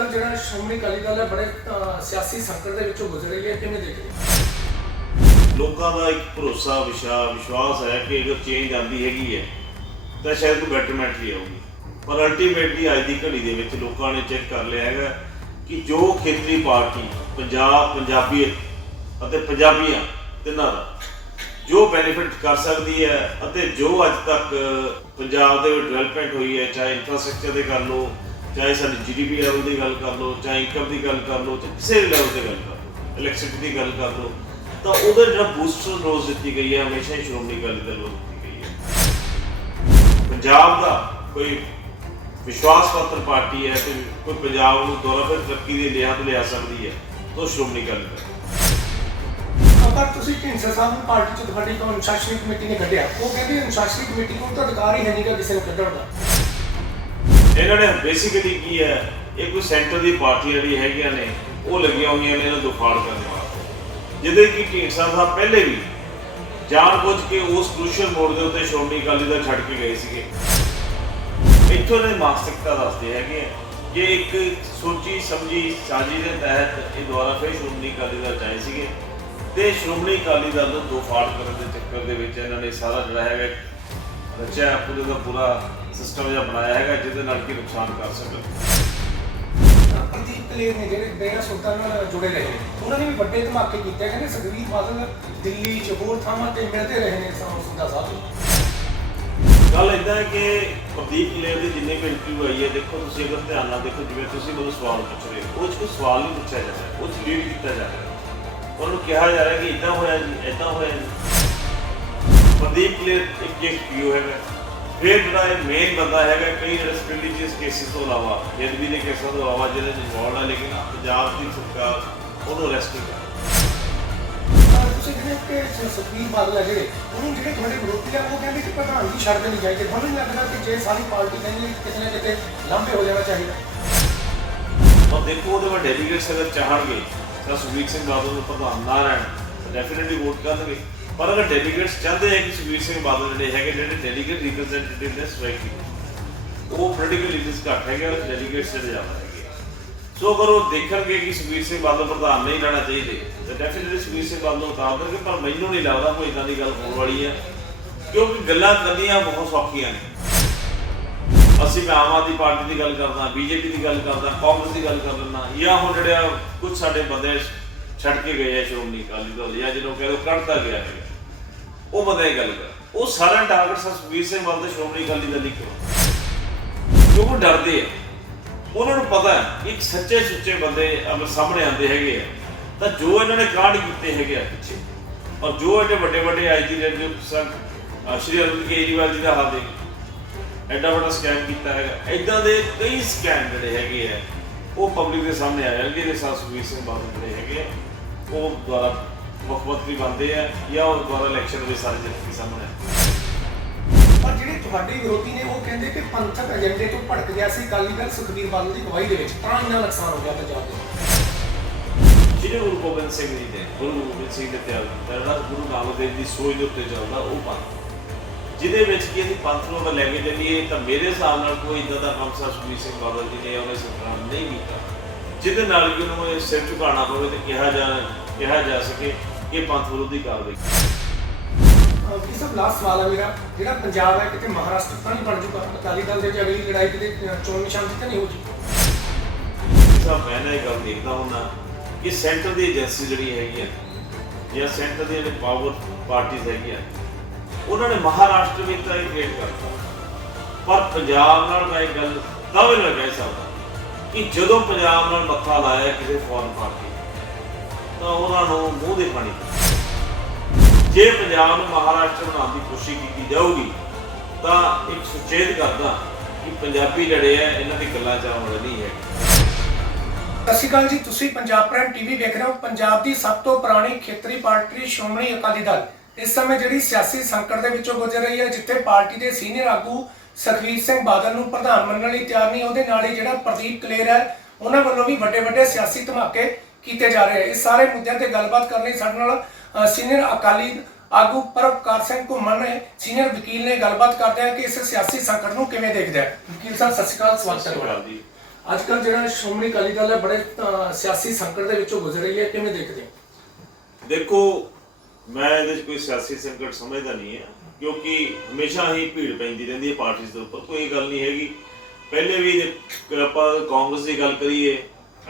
ਕੱਲ ਜਿਹੜਾ ਸ਼੍ਰੋਮਣੀ ਅਕਾਲੀ ਦਲ ਹੈ ਬੜੇ ਅਹ, ਸਿਆਸੀ ਸੰਕਟ ਦੇ ਵਿੱਚੋਂ ਗੁਜ਼ਰ ਰਹੀ ਹੈ ਕਿਵੇਂ ਦੇਖਦੇ ਹੋ? ਲੋਕਾਂ ਦਾ ਇੱਕ ਭਰੋਸਾ ਵਿਸ਼ਾ ਵਿਸ਼ਵਾਸ ਹੈ ਕਿ ਅਗਰ ਚੇਂਜ ਆਂਦੀ ਹੈਗੀ ਹੈ ਤਾਂ ਸ਼ਾਇਦ ਕੋਈ ਬੈਟਰਮੈਂਟ ਵੀ ਆਊਗੀ ਪਰ ਅਲਟੀਮੇਟਲੀ ਅੱਜ ਦੀ ਘੜੀ ਦੇ ਵਿੱਚ ਲੋਕਾਂ ਨੇ ਚੈੱਕ ਕਰ ਲਿਆ ਹੈਗਾ ਕਿ ਜੋ ਖੇਤਰੀ ਪਾਰਟੀ ਪੰਜਾਬ ਪੰਜਾਬੀਅਤ ਅਤੇ ਪੰਜਾਬੀਆਂ ਤਿੰਨਾਂ ਦਾ ਜੋ ਬੈਨੀਫਿਟ ਕਰ ਸਕਦੀ ਹੈ ਅਤੇ ਜੋ ਅੱਜ ਤੱਕ ਪੰਜਾਬ ਦੇ ਵਿੱਚ ਡਿਵੈਲਪਮੈਂਟ ਹੋਈ ਹੈ ਚਾਹੇ ਇਨਫਰਾਸਟ੍ਰਕਚਰ ਦੇ ਕਰ ਲਓ ਚਾਹੇ ਸਾਡੀ ਜੀਡੀਪੀ ਲੈਵਲ ਦੀ ਗੱਲ ਕਰ ਲਓ, ਚਾਹੇ ਇਨਕਮ ਦੀ ਗੱਲ ਕਰ ਲਓ, ਚਾਹੇ ਕਿਸੇ ਵੀ ਲੈਵਲ ਤੇ ਗੱਲ ਕਰ ਲਓ ਇਲੈਕਟ੍ਰਿਸਿਟੀ ਦੀ ਗੱਲ ਕਰ ਲਓ, ਤਾਂ ਉਹਦਾ ਜਿਹੜਾ ਬੂਸਟਰ ਰੋਜ਼ ਦਿੱਤੀ ਗਈ ਹੈ, ਹਮੇਸ਼ਾ ਹੀ ਸ਼੍ਰੋਮਣੀ ਅਕਾਲੀ ਦਲ ਵੱਲੋਂ ਦਿੱਤੀ ਗਈ ਹੈ। ਪੰਜਾਬ ਦਾ ਕੋਈ ਵਿਸ਼ਵਾਸ ਪਾਤਰ ਪਾਰਟੀ ਹੈ ਕਿ ਕੋਈ ਪੰਜਾਬ ਨੂੰ ਦੁਬਾਰਾ ਫਿਰ ਤਰੱਕੀ ਦੇ ਲਿਆ ਤੇ ਲਿਆ ਸਕਦੀ ਹੈ ਤਾਂ ਉਹ ਸ਼੍ਰੋਮਣੀ ਅਕਾਲੀ ਦਲ। ਹੈ। ਪਰ ਤੁਸੀਂ ਢੀਂਡਸਾ ਸਾਹਿਬ ਨੂੰ ਪਾਰਟੀ ਚ ਤੁਹਾਡੀ ਤੋਂ ਅਨੁਸ਼ਾਸਨੀ ਕਮੇਟੀ ਨੇ ਕੱਢਿਆ। ਉਹ ਕਹਿੰਦੇ ਅਨੁਸ਼ਾਸਨੀ ਕਮੇਟੀ ਨੂੰ ਤਾਂ ਅਧਿਕਾਰ ਹੀ ਹੈ ਨਹੀਂਗਾ ਕਿਸੇ ਨੂੰ ਕੱਢਣ ਦਾ। ਇਹਨਾਂ ਨੇ ਬੇਸਿਕਲੀ ਕੀ ਹੈ, ਇਹ ਕੋਈ ਸੈਂਟਰ ਦੀ ਪਾਰਟੀ ਜਿਹੜੀ ਹੈਗੀਆਂ ਨੇ, ਉਹ ਲੱਗੀਆਂ ਹੋਈਆਂ ਨੇ, ਇਹਨਾਂ ਦੁਫਾੜ ਕਰਨ ਵਾਸਤੇ। ਜਿਹਦੇ ਕਿ ਢੀਂਡਸਾ ਸਾਹਿਬ ਪਹਿਲੇ ਵੀ ਜਾਣਬੁੱਝ ਕੇ ਉਸ ਕ੍ਰੂਸ਼ੀਅਲ ਮੋੜ ਦੇ ਉੱਤੇ ਸ਼੍ਰੋਮਣੀ ਅਕਾਲੀ ਦਲ ਛੱਡ ਕੇ ਗਏ ਸੀਗੇ। ਇੱਥੋਂ ਦੇ ਮਾਨਸਿਕਤਾ ਦੱਸਦੇ ਹੈਗੇ ਕਿ ਇੱਕ ਸੋਚੀ ਸਮਝੀ ਸਾਜੀ ਦੇ ਤਹਿਤ ਇਹ ਦੁਆਰਾ ਫਿਰ ਸ਼੍ਰੋਮਣੀ ਅਕਾਲੀ ਦਲ ਚਾਹੇ ਸੀਗੇ ਤੇ ਸ਼੍ਰੋਮਣੀ ਅਕਾਲੀ ਦਲ ਨੂੰ ਦੋ ਫਾੜ ਕਰਨ ਦੇ ਚੱਕਰ ਦੇ ਵਿੱਚ ਇਹਨਾਂ ਨੇ ਸਾਰਾ ਜਿਹੜਾ ਹੈਗਾ ਰਚਿਆ ਪੂਰੇ ਦਾ ਪੂਰਾ ਸਿਸਟਮ ਜਿਹਾ ਬਣਾਇਆ ਹੈਗਾ ਜਿਹਦੇ ਨਾਲ ਕੀ ਨੁਕਸਾਨ ਕਰ ਸਕਣ। ਪ੍ਰਦੀਪ ਕਲੇਰ ਨੇ ਜਿਹੜੇ ਬੇੜਾ ਸੁਲਤਾਨ ਨਾਲ ਜੁੜੇ ਰਹੇ ਨੇ ਉਹਨਾਂ ਨੇ ਵੀ ਵੱਡੇ ਧਮਾਕੇ ਕੀਤੇ ਕਹਿੰਦੇ ਸੁਖਬੀਰ ਬਾਦਲ ਦਿੱਲੀ ਚ ਹੋਰ ਥਾਵਾਂ ਤੇ ਮਿਲਦੇ ਰਹੇ ਨੇ ਸਾਨੂੰ ਸੁਦਾ ਸਾਹਿਬ ਨੂੰ। ਗੱਲ ਇਦਾਂ ਹੈ ਕਿ ਪ੍ਰਦੀਪ ਕਲੇਰ ਦੀ ਜਿੰਨੇ ਵੀ ਇੰਟਰਵਿਊ ਆਈ ਹੈ ਦੇਖੋ ਤੁਸੀਂ ਅਗਰ ਧਿਆਨ ਨਾਲ ਦੇਖੋ ਜਿਵੇਂ ਤੁਸੀਂ ਮੈਨੂੰ ਸਵਾਲ ਪੁੱਛ ਰਹੇ ਹੋ ਉਹ 'ਚ ਕੋਈ ਸਵਾਲ ਨਹੀਂ ਪੁੱਛਿਆ ਜਾ ਰਿਹਾ ਉਹ 'ਚ ਲੀਡ ਕੀਤਾ ਜਾ ਰਿਹਾ। ਉਹਨਾਂ ਨੂੰ ਕਿਹਾ ਜਾ ਰਿਹਾ ਕਿ ਇਦਾਂ ਹੋਇਆ ਜੀ ਇਦਾਂ ਹੋਇਆ ਜੀ। ਪ੍ਰਦੀਪ ਕਲੇਰ ਇੱਕ ਕੇਸ ਪੀਓ ਹੈਗਾ। ਫਿਰ ਜਿਹੜਾ ਇਹ ਮੇਨ ਬੰਦਾ ਹੈਗਾ ਕਈ ਰੈਸਪੀਲੀਜੀਅਸ ਕੇਸਿਸ ਤੋਂ ਇਲਾਵਾ ਬੇਦਬੀ ਦੇ ਕੇਸਾਂ ਤੋਂ ਇਲਾਵਾ ਜਿਹਦੇ ਚ ਇਨਵੋਲਡ ਹੈ ਲੇਕਿਨ ਪੰਜਾਬ ਦੀ ਸਰਕਾਰ ਉਹਨੂੰ ਅਰੈਸਟ ਨਹੀਂ ਕਰ ਤੁਸੀਂ ਕਹਿੰਦੇ ਕਿ ਸੁਖਬੀਰ ਬਾਦਲ ਹੈ ਜਿਹੜੇ ਉਹਨੂੰ ਜਿਹੜੇ ਤੁਹਾਡੇ ਵਿਰੋਧੀ ਆ ਉਹ ਕਹਿੰਦੇ ਕਿ ਪ੍ਰਧਾਨ ਜੀ ਛੱਡ ਦੇਣੀ ਚਾਹੀਦੀ ਤੁਹਾਨੂੰ ਨਹੀਂ ਲੱਗਦਾ ਕਿ ਜੇ ਸਾਰੀ ਪਾਰਟੀ ਕਹਿੰਦੀ ਕਿਤੇ ਨਾ ਕਿਤੇ ਲੰਬੇ ਹੋ ਜਾਣਾ ਚਾਹੀਦਾ? ਔਰ ਦੇਖੋ ਉਹਦੇ ਵੱਡੇ ਡੈਲੀਗੇਟਸ ਅਗਰ ਚਾਹਣਗੇ ਤਾਂ ਸੁਖਬੀਰ ਸਿੰਘ ਬਾਦਲ ਨੂੰ ਪ੍ਰਧਾਨ ਨਾ ਰਹਿਣ ਤਾਂ ਡੈਫੀਨਿਟਲੀ ਵੋਟ ਕਰਨਗੇ। ਪਰ ਅਗਰ ਡੈਲੀਗੇਟਸ ਚਾਹੁੰਦੇ ਹੈ ਕਿ ਸੁਖਬੀਰ ਸਿੰਘ ਬਾਦਲ ਜਿਹੜੇ ਹੈਗੇ, ਜਿਹੜੇ ਡੈਲੀਗੇਟ ਰਿਪਰੈਜ਼ੈਂਟੇਟਿਵ ਨੇ ਸੋਸਾਇਟੀ ਉਹ ਪੋਲੀਟੀਕਲ ਲੀਡਰਸ ਘੱਟ ਹੈਗੇ ਔਰ ਡੈਲੀਗੇਟਸ ਜਿਹੜੇ ਜ਼ਿਆਦਾ ਹੈਗੇ ਸੋ ਅਗਰ ਉਹ ਦੇਖਣਗੇ ਕਿ ਸੁਖਬੀਰ ਸਿੰਘ ਬਾਦਲ ਪ੍ਰਧਾਨ ਨਹੀਂ ਰਹਿਣਾ ਚਾਹੀਦੇ, ਤਾਂ ਡੈਫੀਨਿਟਲੀ ਸੁਖਬੀਰ ਸਿੰਘ ਬਾਦਲ ਨੂੰ ਉਤਾਰ ਦੇਣਗੇ, ਪਰ ਮੈਨੂੰ ਨਹੀਂ ਲੱਗਦਾ ਕੋਈ ਇਦਾਂ ਦੀ ਗੱਲ ਹੋਣ ਵਾਲੀ ਹੈ ਕਿਉਂਕਿ ਗੱਲਾਂ ਕਰਨੀਆਂ ਬਹੁਤ ਸੌਖੀਆਂ ਨੇ। ਅਸੀਂ ਮੈਂ ਆਮ ਆਦਮੀ ਪਾਰਟੀ ਦੀ ਗੱਲ ਕਰਦਾ, ਬੀਜੇਪੀ ਦੀ ਗੱਲ ਕਰਦਾ, ਕਾਂਗਰਸ ਦੀ ਗੱਲ ਕਰ ਲੈਂਦਾ, ਜਾਂ ਹੁਣ ਜਿਹੜੇ ਆ ਕੁਝ ਸਾਡੇ ਬੰਦੇ ਛੱਡ ਕੇ ਗਏ ਆ ਸ਼੍ਰੋਮਣੀ ਅਕਾਲੀ ਦਲ, ਜਾਂ ਜਿਹਨੂੰ ਕਹਿੰਦੇ ਕੱਢਤਾ ਗਿਆ ਹੈ। ਉਹ ਬੰਦੇ ਦੀ ਗੱਲ ਕਰ। ਉਹ ਸਾਰਾ ਟਾਰਗੇਟ ਸੁਖਬੀਰ ਸਿੰਘ ਬਾਦਲ ਤੇ ਸ਼੍ਰੋਮਣੀ ਅਕਾਲੀ ਦਲ ਹੀ ਕਿਉਂ ਕਿਉਂਕਿ ਡਰਦੇ ਆ ਉਹਨਾਂ ਨੂੰ ਪਤਾ ਹੈ ਇੱਕ ਸੱਚੇ ਸੁੱਚੇ ਬੰਦੇ ਅਗਰ ਸਾਹਮਣੇ ਆਉਂਦੇ ਹੈਗੇ ਆ ਤਾਂ ਜੋ ਇਹਨਾਂ ਨੇ ਕਾਂਡ ਕੀਤੇ ਹੈਗੇ ਆ ਪਿੱਛੇ ਔਰ ਜੋ ਐਡੇ ਵੱਡੇ ਵੱਡੇ ਅੱਜ ਦੀ ਡੇਟ ਦੇ ਸ਼੍ਰੀ ਅਰਵਿੰਦ ਕੇਜਰੀਵਾਲ ਜੀ ਦਾ ਹਾਲ ਦੇ ਐਡਾ ਵੱਡਾ ਸਕੈਮ ਕੀਤਾ ਹੈਗਾ ਇਦਾਂ ਦੇ ਕਈ ਸਕੈਮ ਜਿਹੜੇ ਹੈਗੇ ਆ ਉਹ ਪਬਲਿਕ ਦੇ ਸਾਹਮਣੇ ਆ ਜਾਣਗੇ ਜੇ ਸਾਹ ਸੁਖਬੀਰ ਸਿੰਘ ਬਾਦਲ ਜਿਹੜੇ ਹੈਗੇ ਆ, ਉਹ ਦੁਆਰਾ ਮੁੱਖ ਮੰਤਰੀ ਬਣਦੇ ਆ ਜਾਂ ਉਹ ਦੁਆਰਾ ਇਲੈਕਸ਼ਨ ਦੇ ਸਾਰੇ ਜਿੱਤ ਕੇ ਸਾਹਮਣੇ। ਪਰ ਜਿਹੜੇ ਤੁਹਾਡੇ ਵਿਰੋਧੀ ਨੇ ਉਹ ਕਹਿੰਦੇ ਕਿ ਪੰਥਕ ਏਜੰਡੇ ਤੋਂ ਭੜਕ ਗਿਆ ਸੀ। ਅਕਾਲੀ ਦਲ ਸੁਖਬੀਰ ਬਾਦਲ ਦੀ ਗਵਾਹੀ ਦੇ ਵਿੱਚ। ਤਾਂ ਇੰਨਾ ਨੁਕਸਾਨ ਹੋ ਗਿਆ ਪੰਜਾਬ ਦੇ। ਜਿਹੜੇ ਗੁਰੂ ਗੋਬਿੰਦ ਸਿੰਘ ਜੀ ਨੇ ਗੁਰੂ ਗੋਬਿੰਦ ਸਿੰਘ ਦੇ ਤਿਆਗ ਜਿਹੜਾ ਗੁਰੂ ਨਾਨਕ ਦੇਵ ਦੀ ਸੋਚ ਦੇ ਉੱਤੇ ਚੱਲਦਾ ਉਹ ਪੰਥ। ਜਿਹਦੇ ਵਿੱਚ ਕੀ ਇਹਦੀ ਪੰਥ ਨੂੰ ਅਗਰ ਲੈ ਕੇ ਚੱਲੀਏ ਤਾਂ ਮੇਰੇ ਹਿਸਾਬ ਨਾਲ ਕੋਈ ਇਦਾਂ ਦਾ ਕੰਮ ਸਾ ਸੁਖਬੀਰ ਸਿੰਘ ਬਾਦਲ ਜੀ ਨੇ ਉਹਨੇ ਸਰਕਾਰ ਨਹੀਂ ਕੀਤਾ। ਜਿਹਦੇ ਨਾਲ ਕਿ ਉਹਨੂੰ ਇਹ ਸਿਰ ਝੁਕਾਉਣਾ ਪਵੇ ਤੇ ਕਿਹਾ ਜਾ ਕਿਹਾ ਜਾ ਸਕੇ। ਇਹ ਪੰਥ ਵਿਰੋਧੀ ਕਾਰਵਾਈ ਅਹ ਇਸ ਲਾਸਟ ਸਵਾਲ ਹੈ ਮੇਰਾ? ਜਿਹੜਾ ਪੰਜਾਬ ਹੈ ਕਿਤੇ ਮਹਾਰਾਸ਼ਟਰ ਤਾਂ ਨਹੀਂ ਬਣ ਜੂਗਾ ਅਕਾਲੀ ਦਲ ਦੇ ਅਗਲੀ ਲੜਾਈ ਕਿਤੇ ਚੋਣ ਨਿਸ਼ਾਨ ਤੇ ਨਹੀਂ ਹੋ ਜੀ ਸਭ ਮੈਂ ਨਾ ਇਹ ਗੱਲ ਦੇਖਦਾ ਹੁੰਦਾ ਕਿ ਸੈਂਟਰ ਦੀ ਏਜੰਸੀ ਜਿਹੜੀ ਹੈਗੀ ਹੈ ਜਾਂ ਸੈਂਟਰ ਦੀ ਜਿਹੜੀ ਪਾਵਰ ਪਾਰਟੀਆਂ ਹੈਗੀਆਂ ਉਹਨਾਂ ਨੇ ਮਹਾਰਾਸ਼ਟਰ ਵਿੱਚ ਤਾਂ ਇਹ ਕ੍ਰੀਏਟ ਕਰਤਾ। ਪਰ ਪੰਜਾਬ ਨਾਲ ਮੈਂ ਇਹ ਗੱਲ ਦਾਅਵੇ ਨਾਲ ਕਹਿ ਸਕਦਾ ਕਿ ਜਦੋਂ ਪੰਜਾਬ ਨਾਲ ਮੱਥਾ ਲਾਇਆ ਕਿਸੇ ਫੋਰਨ ਪਾਰਟੀ ਤਾਂ ਉਹਨਾਂ ਨੂੰ ਮੂੰਹ ਦੇ ਪਾਣੀ ਜੇ ਪੰਜਾਬ ਨੂੰ ਮਹਾਰਾਸ਼ਟਰ ਬਣਾਉਣ ਦੀ ਕੋਸ਼ਿਸ਼ ਕੀਤੀ ਜਾਊਗੀ, ਤਾਂ ਇੱਕ ਸੁਚੇਤ ਕਰਦਾ ਕਿ ਪੰਜਾਬੀ ਜਿਹੜੇ ਆ, ਇਹਨਾਂ ਦੀ ਗੱਲਾਂ ਚ ਨਹੀਂ ਹੈ। ਸਤਿ ਸ਼੍ਰੀ ਅਕਾਲ ਜੀ, ਤੁਸੀਂ ਪੰਜਾਬ ਪ੍ਰਾਈਮ ਟੀਵੀ ਵੇਖ ਰਹੇ ਹੋ। ਪੰਜਾਬ ਦੀ ਸਭ ਤੋਂ ਪੁਰਾਣੀ ਖੇਤਰੀ ਪਾਰਟੀ ਸ਼੍ਰੋਮਣੀ ਅਕਾਲੀ ਦਲ। ਇਸ ਸਮੇਂ ਜਿਹੜੀ ਸਿਆਸੀ ਸੰਕਟ ਦੇ ਵਿੱਚੋਂ ਗੁਜ਼ਰ ਰਹੀ ਹੈ, ਜਿੱਥੇ ਪਾਰਟੀ ਦੇ ਸੀਨੀਅਰ ਆਗੂ ਸੁਖਵੀਰ ਸਿੰਘ ਬਾਦਲ ਨੂੰ ਪ੍ਰਧਾਨ ਮੰਨਣ ਲਈ ਤਿਆਰ ਨਹੀਂ, ਉਹਦੇ ਨਾਲ ਹੀ ਜਿਹੜਾ ਪ੍ਰਦੀਪ ਕਲੇਰ ਹੈ, ਉਹਨਾਂ ਵੱਲੋਂ ਵੀ ਵੱਡੇ ਵੱਡੇ ਸਿਆਸੀ ਧਮਾਕੇ ਕੀਤੇ ਜਾ ਰਹੇ ਇਸ ਸਾਰੇ ਮੁੱਦਿਆਂ ਤੇ ਗੱਲਬਾਤ ਕਰਨ ਲਈ ਸਾਡੇ ਨਾਲ ਸੀਨੀਅਰ ਅਕਾਲੀ ਆਗੂ ਪਰਵਕਾਰ ਸਿੰਘ ਘੁੰਮਣ ਨੇ ਸੀਨੀਅਰ ਵਕੀਲ ਨੇ ਗੱਲਬਾਤ ਕਰਦੇ ਆ ਕਿ ਇਸ ਸਿਆਸੀ ਸੰਕਟ ਨੂੰ ਕਿਵੇਂ ਦੇਖਦੇ ਆ। ਵਕੀਲ ਸਾਹਿਬ ਸਤਿ ਸ਼੍ਰੀ ਅਕਾਲ ਸਵਾਗਤ ਹੈ ਤੁਹਾਡਾ। ਜੀ। ਅੱਜ ਕੱਲ ਜਿਹੜਾ ਸ਼੍ਰੋਮਣੀ ਅਕਾਲੀ ਦਲ ਹੈ ਬੜੇ ਸਿਆਸੀ ਸੰਕਟ ਦੇ ਵਿੱਚੋਂ ਗੁਜ਼ਰ ਰਹੀ ਹੈ। ਕਿਵੇਂ ਦੇਖਦੇ ਹੋ? ਦੇਖੋ ਮੈਂ ਇਹਦੇ 'ਚ ਕੋਈ ਸਿਆਸੀ ਸੰਕਟ ਸਮਝਦਾ ਨਹੀਂ ਹੈ ਕਿਉਂਕਿ ਹਮੇਸ਼ਾ ਹੀ ਭੀੜ ਪੈਂਦੀ ਰਹਿੰਦੀ ਹੈ ਪਾਰਟੀਆਂ ਦੇ ਉੱਪਰ। ਕੋਈ ਗੱਲ ਨਹੀਂ ਹੈਗੀ। ਪਹਿਲੇ ਵੀ ਜੇ ਆਪਾਂ ਕਾਂਗਰਸ ਦੀ ਗੱਲ ਕਰੀਏ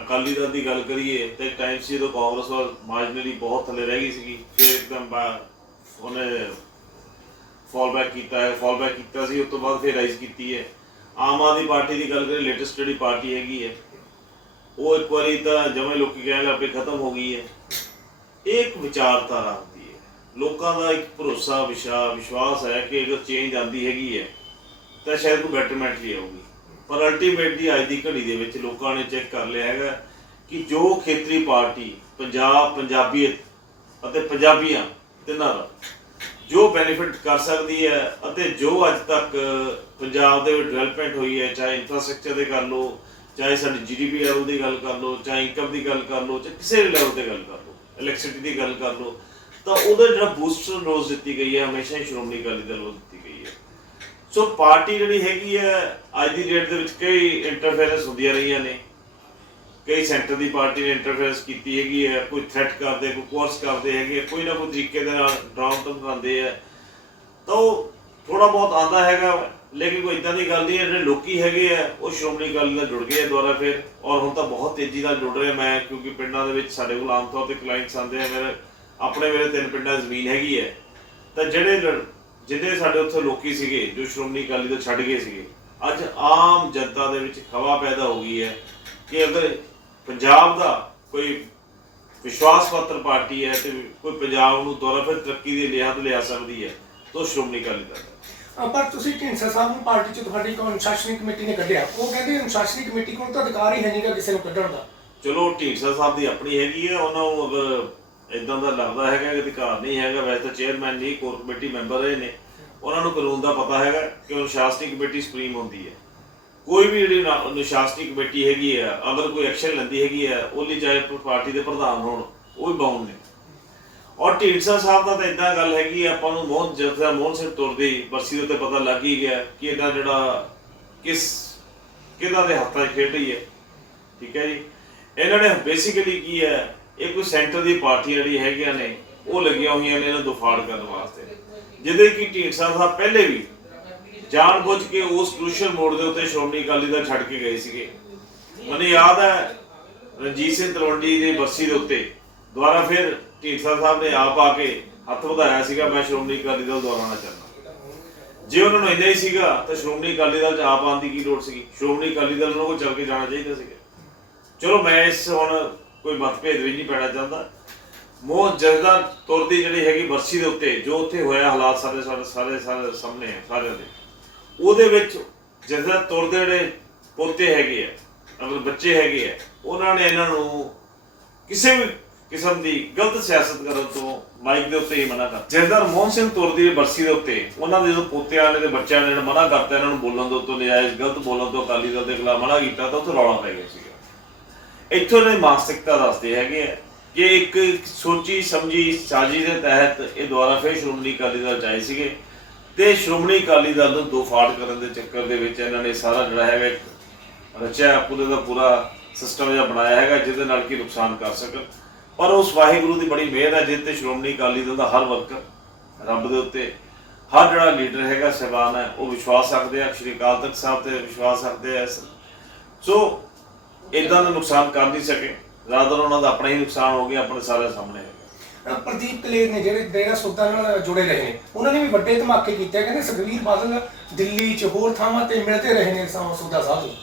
ਅਕਾਲੀ ਦਲ ਦੀ ਗੱਲ ਕਰੀਏ ਤੇ ਟਾਈਮ ਸੀ ਜਦੋਂ ਕਾਂਗਰਸ ਔਰ ਮਾਰਜਨਲੀ ਬਹੁਤ ਥੱਲੇ ਰਹਿ ਗਈ ਸੀਗੀ, ਫਿਰ ਇੱਕਦਮ ਬਾ- ਉਹਨੇ ਫਾਲ ਬੈਕ ਕੀਤਾ ਹੈ ਫਾਲ ਬੈਕ ਕੀਤਾ ਸੀ, ਉਸ ਤੋਂ ਬਾਅਦ ਫਿਰ ਰਾਈਜ਼ ਕੀਤੀ ਹੈ। ਆਮ ਆਦਮੀ ਪਾਰਟੀ ਦੀ ਗੱਲ ਕਰੀਏ ਲੇਟੈਸਟ ਜਿਹੜੀ ਪਾਰਟੀ ਹੈਗੀ ਹੈ, ਉਹ ਇੱਕ ਵਾਰੀ ਤਾਂ ਜਮੇ ਲੋਕੀ ਕਹਿਣ ਲੱਗ ਪਏ ਖਤਮ ਹੋ ਗਈ ਹੈ। ਇਹ ਇੱਕ ਵਿਚਾਰਧਾਰਾ ਹੁੰਦੀ ਹੈ। ਲੋਕਾਂ ਦਾ ਇੱਕ ਭਰੋਸਾ, ਵਿਸ਼ਾ, ਵਿਸ਼ਵਾਸ ਹੈ ਕਿ ਅਗਰ ਚੇਂਜ ਆਂਦੀ ਹੈਗੀ ਹੈ, ਤਾਂ ਸ਼ਾਇਦ ਕੋਈ ਬੈਟਰਮੈਂਟ ਵੀ ਆਊਗੀ। ਪਰ ਅਲਟੀਮੇਟਲੀ ਅੱਜ ਦੀ ਘੜੀ ਦੇ ਵਿੱਚ ਲੋਕਾਂ ਨੇ ਚੈੱਕ ਕਰ ਲਿਆ ਹੈਗਾ ਕਿ ਜੋ ਖੇਤਰੀ ਪਾਰਟੀ ਪੰਜਾਬ, ਪੰਜਾਬੀਅਤ ਅਤੇ ਪੰਜਾਬੀਆਂ ਤਿੰਨਾਂ ਦਾ ਜੋ ਬੈਨੀਫਿਟ ਕਰ ਸਕਦੀ ਹੈ ਅਤੇ ਜੋ ਅੱਜ ਤੱਕ ਪੰਜਾਬ ਦੇ ਵਿੱਚ ਡਿਵੈਲਪਮੈਂਟ ਹੋਈ ਹੈ, ਚਾਹੇ ਇਨਫਰਾਸਟ੍ਰਕਚਰ ਦੇ ਕਰ ਲਓ, ਚਾਹੇ ਸਾਡੀ ਜੀਡੀਪੀ ਲੈਵਲ ਦੀ ਗੱਲ ਕਰ ਲਓ, ਚਾਹੇ ਇਨਕਮ ਦੀ ਗੱਲ ਕਰ ਲਓ, ਚਾਹੇ ਕਿਸੇ ਵੀ ਲੈਵਲ ਤੇ ਗੱਲ ਕਰ ਲਓ ਇਲੈਕਟ੍ਰਿਸਿਟੀ ਦੀ ਗੱਲ ਕਰ ਲਓ, ਤਾਂ ਉਹਦਾ ਜਿਹੜਾ ਬੂਸਟਰ ਡੋਜ਼ ਦਿੱਤੀ ਗਈ ਹੈ, ਹਮੇਸ਼ਾ ਹੀ ਸ਼੍ਰੋਮਣੀ ਅਕਾਲੀ ਦਲ ਵੱਲੋਂ ਸੋ ਪਾਰਟੀ ਜਿਹੜੀ ਹੈਗੀ ਹੈ ਅੱਜ ਦੀ ਡੇਟ ਦੇ ਵਿੱਚ ਕਈ ਇੰਟਰਫੇਰੈਂਸ ਹੁੰਦੀਆਂ ਰਹੀਆਂ ਨੇ। ਕਈ ਸੈਂਟਰ ਦੀ ਪਾਰਟੀ ਨੇ ਇੰਟਰਫੇਰੈਂਸ ਕੀਤੀ ਹੈਗੀ ਹੈ ਕੋਈ ਥ੍ਰੈਟ ਕਰਦੇ, ਕੋਈ ਕੋਰਸ ਕਰਦੇ ਹੈਗੇ ਕੋਈ ਨਾ ਕੋਈ ਤਰੀਕੇ ਦੇ ਨਾਲ ਡਰਾਉਣ ਧਮਕਾਉਂਦੇ ਆ। ਤਾਂ ਉਹ ਥੋੜਾ ਬਹੁਤ ਆਂਦਾ ਹੈਗਾ, ਲੇਕਿਨ ਕੋਈ ਇਦਾਂ ਦੀ ਗੱਲ ਨਹੀਂ ਹੈ, ਜਿਹੜੇ ਲੋਕੀ ਹੈਗੇ ਆ, ਉਹ ਸ਼੍ਰੋਮਣੀ ਅਕਾਲੀ ਨਾਲ ਜੁੜ ਗਏ ਆ ਦੁਬਾਰਾ ਫਿਰ, ਔਰ ਹੁਣ ਤਾਂ ਬਹੁਤ ਤੇਜ਼ੀ ਨਾਲ ਜੁੜ ਰਹੇ ਮੈਂ, ਕਿਉਂਕਿ ਪਿੰਡਾਂ ਦੇ ਵਿੱਚ ਸਾਡੇ ਕੋਲ ਆਮ ਤੌਰ ਤੇ ਕਲਾਇੰਟਸ ਆਉਂਦੇ ਆ, ਮੇਰੇ, ਆਪਣੇ ਮੇਰੇ ਤਿੰਨ ਪਿੰਡਾਂ ਜ਼ਮੀਨ ਹੈਗੀ ਹੈ ਤਾਂ ਜਿਹੜੇ ਜਿਹਦੇ ਸਾਡੇ ਉੱਥੇ ਲੋਕੀ ਸੀਗੇ ਜੋ ਸ਼੍ਰੋਮਣੀ ਅਕਾਲੀ ਤੋਂ ਛੱਡ ਗਏ ਸੀਗੇ ਅੱਜ ਆਮ ਜਨਤਾ ਦੇ ਵਿੱਚ ਖਵਾ ਪੈਦਾ ਹੋ ਗਈ ਹੈ ਕਿ ਅਗਰ ਪੰਜਾਬ ਦਾ ਕੋਈ ਵਿਸ਼ਵਾਸ ਪਾਤਰ ਪਾਰਟੀ ਹੈ ਤੇ ਕੋਈ ਪੰਜਾਬ ਨੂੰ ਦੁਬਾਰਾ ਫਿਰ ਤਰੱਕੀ ਦੇ ਲਿਆਦ ਲਿਆ ਸਕਦੀ ਹੈ ਤਾਂ ਸ਼੍ਰੋਮਣੀ ਅਕਾਲੀ ਦਲ ਪਰ ਤੁਸੀਂ ਢੀਂਡਸਾ ਸਾਹਿਬ ਨੂੰ ਪਾਰਟੀ ਚ ਤੁਹਾਡੀ ਕੋਈ ਅਨੁਸ਼ਾਸਨੀ ਕਮੇਟੀ ਨੇ ਕੱਢਿਆ? ਉਹ ਕਹਿੰਦੇ ਅਨੁਸ਼ਾਸਨੀ ਕਮੇਟੀ ਕੋਲ ਤਾਂ ਅਧਿਕਾਰ ਹੀ ਹੈ ਨਹੀਂਗਾ ਕਿਸੇ ਨੂੰ ਕੱਢਣ ਦਾ। ਚਲੋ ਢੀਂਡਸਾ ਸਾਹਿਬ ਦੀ ਆਪਣੀ ਹੈਗੀ ਹੈ ਉਹਨਾਂ ਨੂੰ ਅਗਰ ਇਦਾਂ ਦਾ ਲੱਗਦਾ ਹੈਗਾ ਕਿ ਅਧਿਕਾਰ ਨਹੀਂ ਹੈਗਾ। ਵੈਸੇ ਤਾਂ ਚੇਅਰਮੈਨ ਨਹੀਂ ਕੋਰ ਕਮੇਟੀ ਮੈਂਬਰ ਰਹੇ ਨੇ। ਉਹਨਾਂ ਨੂੰ ਕਾਨੂੰਨ ਦਾ ਪਤਾ ਹੈਗਾ ਕਿ ਅਨੁਸ਼ਾਸਨੀ ਕਮੇਟੀ ਸੁਪਰੀਮ ਹੁੰਦੀ ਹੈ। ਕੋਈ ਵੀ ਜਿਹੜੀ ਅਨੁਸ਼ਾਸਨੀ ਕਮੇਟੀ ਹੈਗੀ ਹੈ ਅਗਰ ਕੋਈ ਐਕਸ਼ਨ ਲੈਂਦੀ ਹੈਗੀ ਹੈ ਉਹ ਲਈ ਚਾਹੇ ਪਾਰਟੀ ਦੇ ਪ੍ਰਧਾਨ ਹੋਣ ਉਹ ਵੀ ਬਾਉਂਡ ਨੇ। ਔਰ ਢੀਂਡਸਾ ਸਾਹਿਬ ਦਾ ਤਾਂ ਇਦਾਂ ਗੱਲ ਹੈਗੀ ਹੈ, ਆਪਾਂ ਨੂੰ ਮੋਹਨ ਜਥਾ ਮੋਹਨ ਸਿੰਘ ਤੁਰਦੀ ਬਰਸੀ ਦੇ ਉੱਤੇ ਪਤਾ ਲੱਗ ਹੀ ਗਿਆ ਕਿ ਇਹਦਾ ਜਿਹੜਾ ਕਿਸ ਕਿਹਦਾ ਦੇ ਹੱਥਾਂ 'ਚ ਖੇਡ ਰਹੀ ਹੈ। ਠੀਕ ਹੈ ਜੀ? ਇਹਨਾਂ ਨੇ ਬੇਸਿਕਲੀ ਕੀ ਹੈ ਇਹ ਕੋਈ ਸੈਂਟਰ ਦੀ ਪਾਰਟੀ ਜਿਹੜੀ ਹੈਗੀਆਂ ਨੇ, ਉਹ ਲੱਗੀਆਂ ਹੋਈਆਂ ਨੇ ਇਹਨਾਂ ਨੂੰ ਦੁਫਾੜ ਕਰਨ ਵਾਸਤੇ। ਜਿਹਦੇ ਕਿ ਢੀਂਡਸਾ ਸਾਹਿਬ ਪਹਿਲੇ ਵੀ ਜਾਣ ਬੁੱਝ ਕੇ ਉਸ ਕ੍ਰੂਸ਼ਲ ਮੋੜ ਦੇ ਉੱਤੇ ਸ਼੍ਰੋਮਣੀ ਅਕਾਲੀ ਦਲ ਛੱਡ ਕੇ ਗਏ ਸੀਗੇ। ਮੈਨੂੰ ਯਾਦ ਹੈ ਰਣਜੀਤ ਸਿੰਘ ਤਲਵੰਡੀ ਦੀ ਬੱਸੀ ਦੇ ਉੱਤੇ ਦੁਬਾਰਾ ਫਿਰ ਢੀਂਡਸਾ ਸਾਹਿਬ ਨੇ ਆਪ ਆ ਕੇ ਹੱਥ ਵਧਾਇਆ ਸੀਗਾ, ਮੈਂ ਸ਼੍ਰੋਮਣੀ ਅਕਾਲੀ ਦਲ ਦੁਆਰਾਣਾ ਚਾਹੁੰਦਾ ਜੇ ਉਹਨਾਂ ਨੂੰ ਇੰਨਾ ਹੀ ਸੀਗਾ, ਤਾਂ ਸ਼੍ਰੋਮਣੀ ਅਕਾਲੀ ਦਲ ਚ ਆਪ ਆਉਣ ਦੀ ਕੀ ਲੋੜ ਸੀਗੀ? ਸ਼੍ਰੋਮਣੀ ਅਕਾਲੀ ਦਲ ਨੂੰ ਕੋਈ ਚੱਲ ਕੇ ਜਾਣਾ ਚਾਹੀਦਾ ਸੀਗਾ। ਚਲੋ ਮੈਂ ਇਸ ਹੁਣ ਕੋਈ ਮਤਭੇਦ ਵੀ ਨਹੀਂ ਪੈਣਾ ਚਾਹੁੰਦਾ। ਮੋਹ ਜਜ਼ਦਾ ਤੁਰਦੀ ਜਿਹੜੀ ਹੈਗੀ ਬਰਸੀ ਦੇ ਉੱਤੇ, ਜੋ ਉੱਥੇ ਹੋਇਆ ਹਾਲਾਤ ਸਾਰੇ ਸਾਡੇ ਸਾਰੇ ਸਾਰੇ ਸਾਹਮਣੇ ਆ, ਸਾਰਿਆਂ ਦੇ। ਉਹਦੇ ਵਿੱਚ ਜਜ਼ਦਾ ਤੁਰਦੇ ਜਿਹੜੇ ਪੋਤੇ ਹੈਗੇ ਆ, ਮਤਲਬ ਬੱਚੇ ਹੈਗੇ ਆ, ਉਹਨਾਂ ਨੇ ਇਹਨਾਂ ਨੂੰ ਕਿਸੇ ਵੀ ਕਿਸਮ ਦੀ ਗਲਤ ਸਿਆਸਤ ਕਰਨ ਤੋਂ ਮਾਈਕ ਦੇ ਉੱਤੇ ਹੀ ਮਨਾ ਕਰ ਜੈਦਰ ਮੋਹਨ ਸਿੰਘ ਤੁਰਦੀ ਬਰਸੀ ਦੇ ਉੱਤੇ, ਉਹਨਾਂ ਦੇ ਜਦੋਂ ਪੋਤਿਆਂ ਨੇ ਤੇ ਬੱਚਿਆਂ ਨੇ ਮਨਾ ਕਰਤਾ, ਇਹਨਾਂ ਨੂੰ ਬੋਲਣ ਦੇ ਉੱਤੋਂ ਨਜਾਇਜ਼ ਗਲਤ ਬੋਲਣ ਤੋਂ ਅਕਾਲੀ ਦਲ ਦੇ ਖਿਲਾਫ ਮਨਾ ਕੀਤਾ, ਤਾਂ ਉੱਥੇ ਰੌਲਾ ਪੈ ਗਿਆ ਸੀਗਾ। ਇੱਥੋਂ ਇਹਨਾਂ ਦੀ ਮਾਨਸਿਕਤਾ ਦੱਸਦੇ ਹੈਗੇ ਆ ਕਿ ਇੱਕ ਸੋਚੀ ਸਮਝੀ ਸਾਜ਼ੀ ਦੇ ਤਹਿਤ ਇਹ ਦੁਆਰਾ ਫਿਰ ਸ਼੍ਰੋਮਣੀ ਅਕਾਲੀ ਦਲ ਚ ਆਏ ਸੀਗੇ ਤੇ ਸ਼੍ਰੋਮਣੀ ਅਕਾਲੀ ਦਲ ਨੂੰ ਦੋ ਫਾੜ ਕਰਨ ਦੇ ਚੱਕਰ ਦੇ ਵਿੱਚ ਇਹਨਾਂ ਨੇ ਸਾਰਾ ਜਿਹੜਾ ਹੈਗਾ ਇੱਕ ਰਚਿਆ ਪੂਰੇ ਦਾ ਪੂਰਾ ਸਿਸਟਮ ਜਿਹਾ ਬਣਾਇਆ ਹੈਗਾ, ਜਿਹਦੇ ਨਾਲ ਕਿ ਨੁਕਸਾਨ ਕਰ ਸਕਣ। ਪਰ ਉਸ ਵਾਹਿਗੁਰੂ ਦੀ ਬੜੀ ਮਿਹਰ ਹੈ, ਜਿਸ ਤੇ ਸ਼੍ਰੋਮਣੀ ਅਕਾਲੀ ਦਲ ਦਾ ਹਰ ਵਰਕਰ, ਰੱਬ ਦੇ ਉੱਤੇ ਹਰ ਜਿਹੜਾ ਲੀਡਰ ਹੈਗਾ, ਸਹਿਬਾਨ ਹੈ, ਉਹ ਵਿਸ਼ਵਾਸ ਰੱਖਦੇ ਆ, ਸ਼੍ਰੀ ਅਕਾਲ ਤਖਤ ਸਾਹਿਬ ਤੇ ਵਿਸ਼ਵਾਸ ਰੱਖਦੇ ਆ ਸੋ ਇਦਾਂ ਦਾ ਨੁਕਸਾਨ ਕਰ ਨਹੀਂ ਸਕੇ ਰਾਦਰ ਉਹਨਾਂ ਦਾ ਆਪਣਾ ਹੀ ਨੁਕਸਾਨ ਹੋ ਗਿਆ ਆਪਣੇ ਸਾਰਿਆਂ ਸਾਹਮਣੇ ਪ੍ਰਦੀਪ ਕਲੇਰ ਨੇ ਜਿਹੜੇ ਡੇਰਾ ਸੌਦਾ ਨਾਲ ਜੁੜੇ ਰਹੇ ਨੇ ਉਹਨਾਂ ਨੇ ਵੀ ਵੱਡੇ ਧਮਾਕੇ ਕੀਤੇ। ਕਹਿੰਦੇ ਸੁਖਵੀਰ ਬਾਦਲ ਦਿੱਲੀ ਚ ਹੋਰ ਥਾਵਾਂ ਤੇ ਮਿਲਦੇ ਰਹੇ ਨੇ ਸੌ- ਸੌਦਾ ਸਾਹਿਬ ਨੂੰ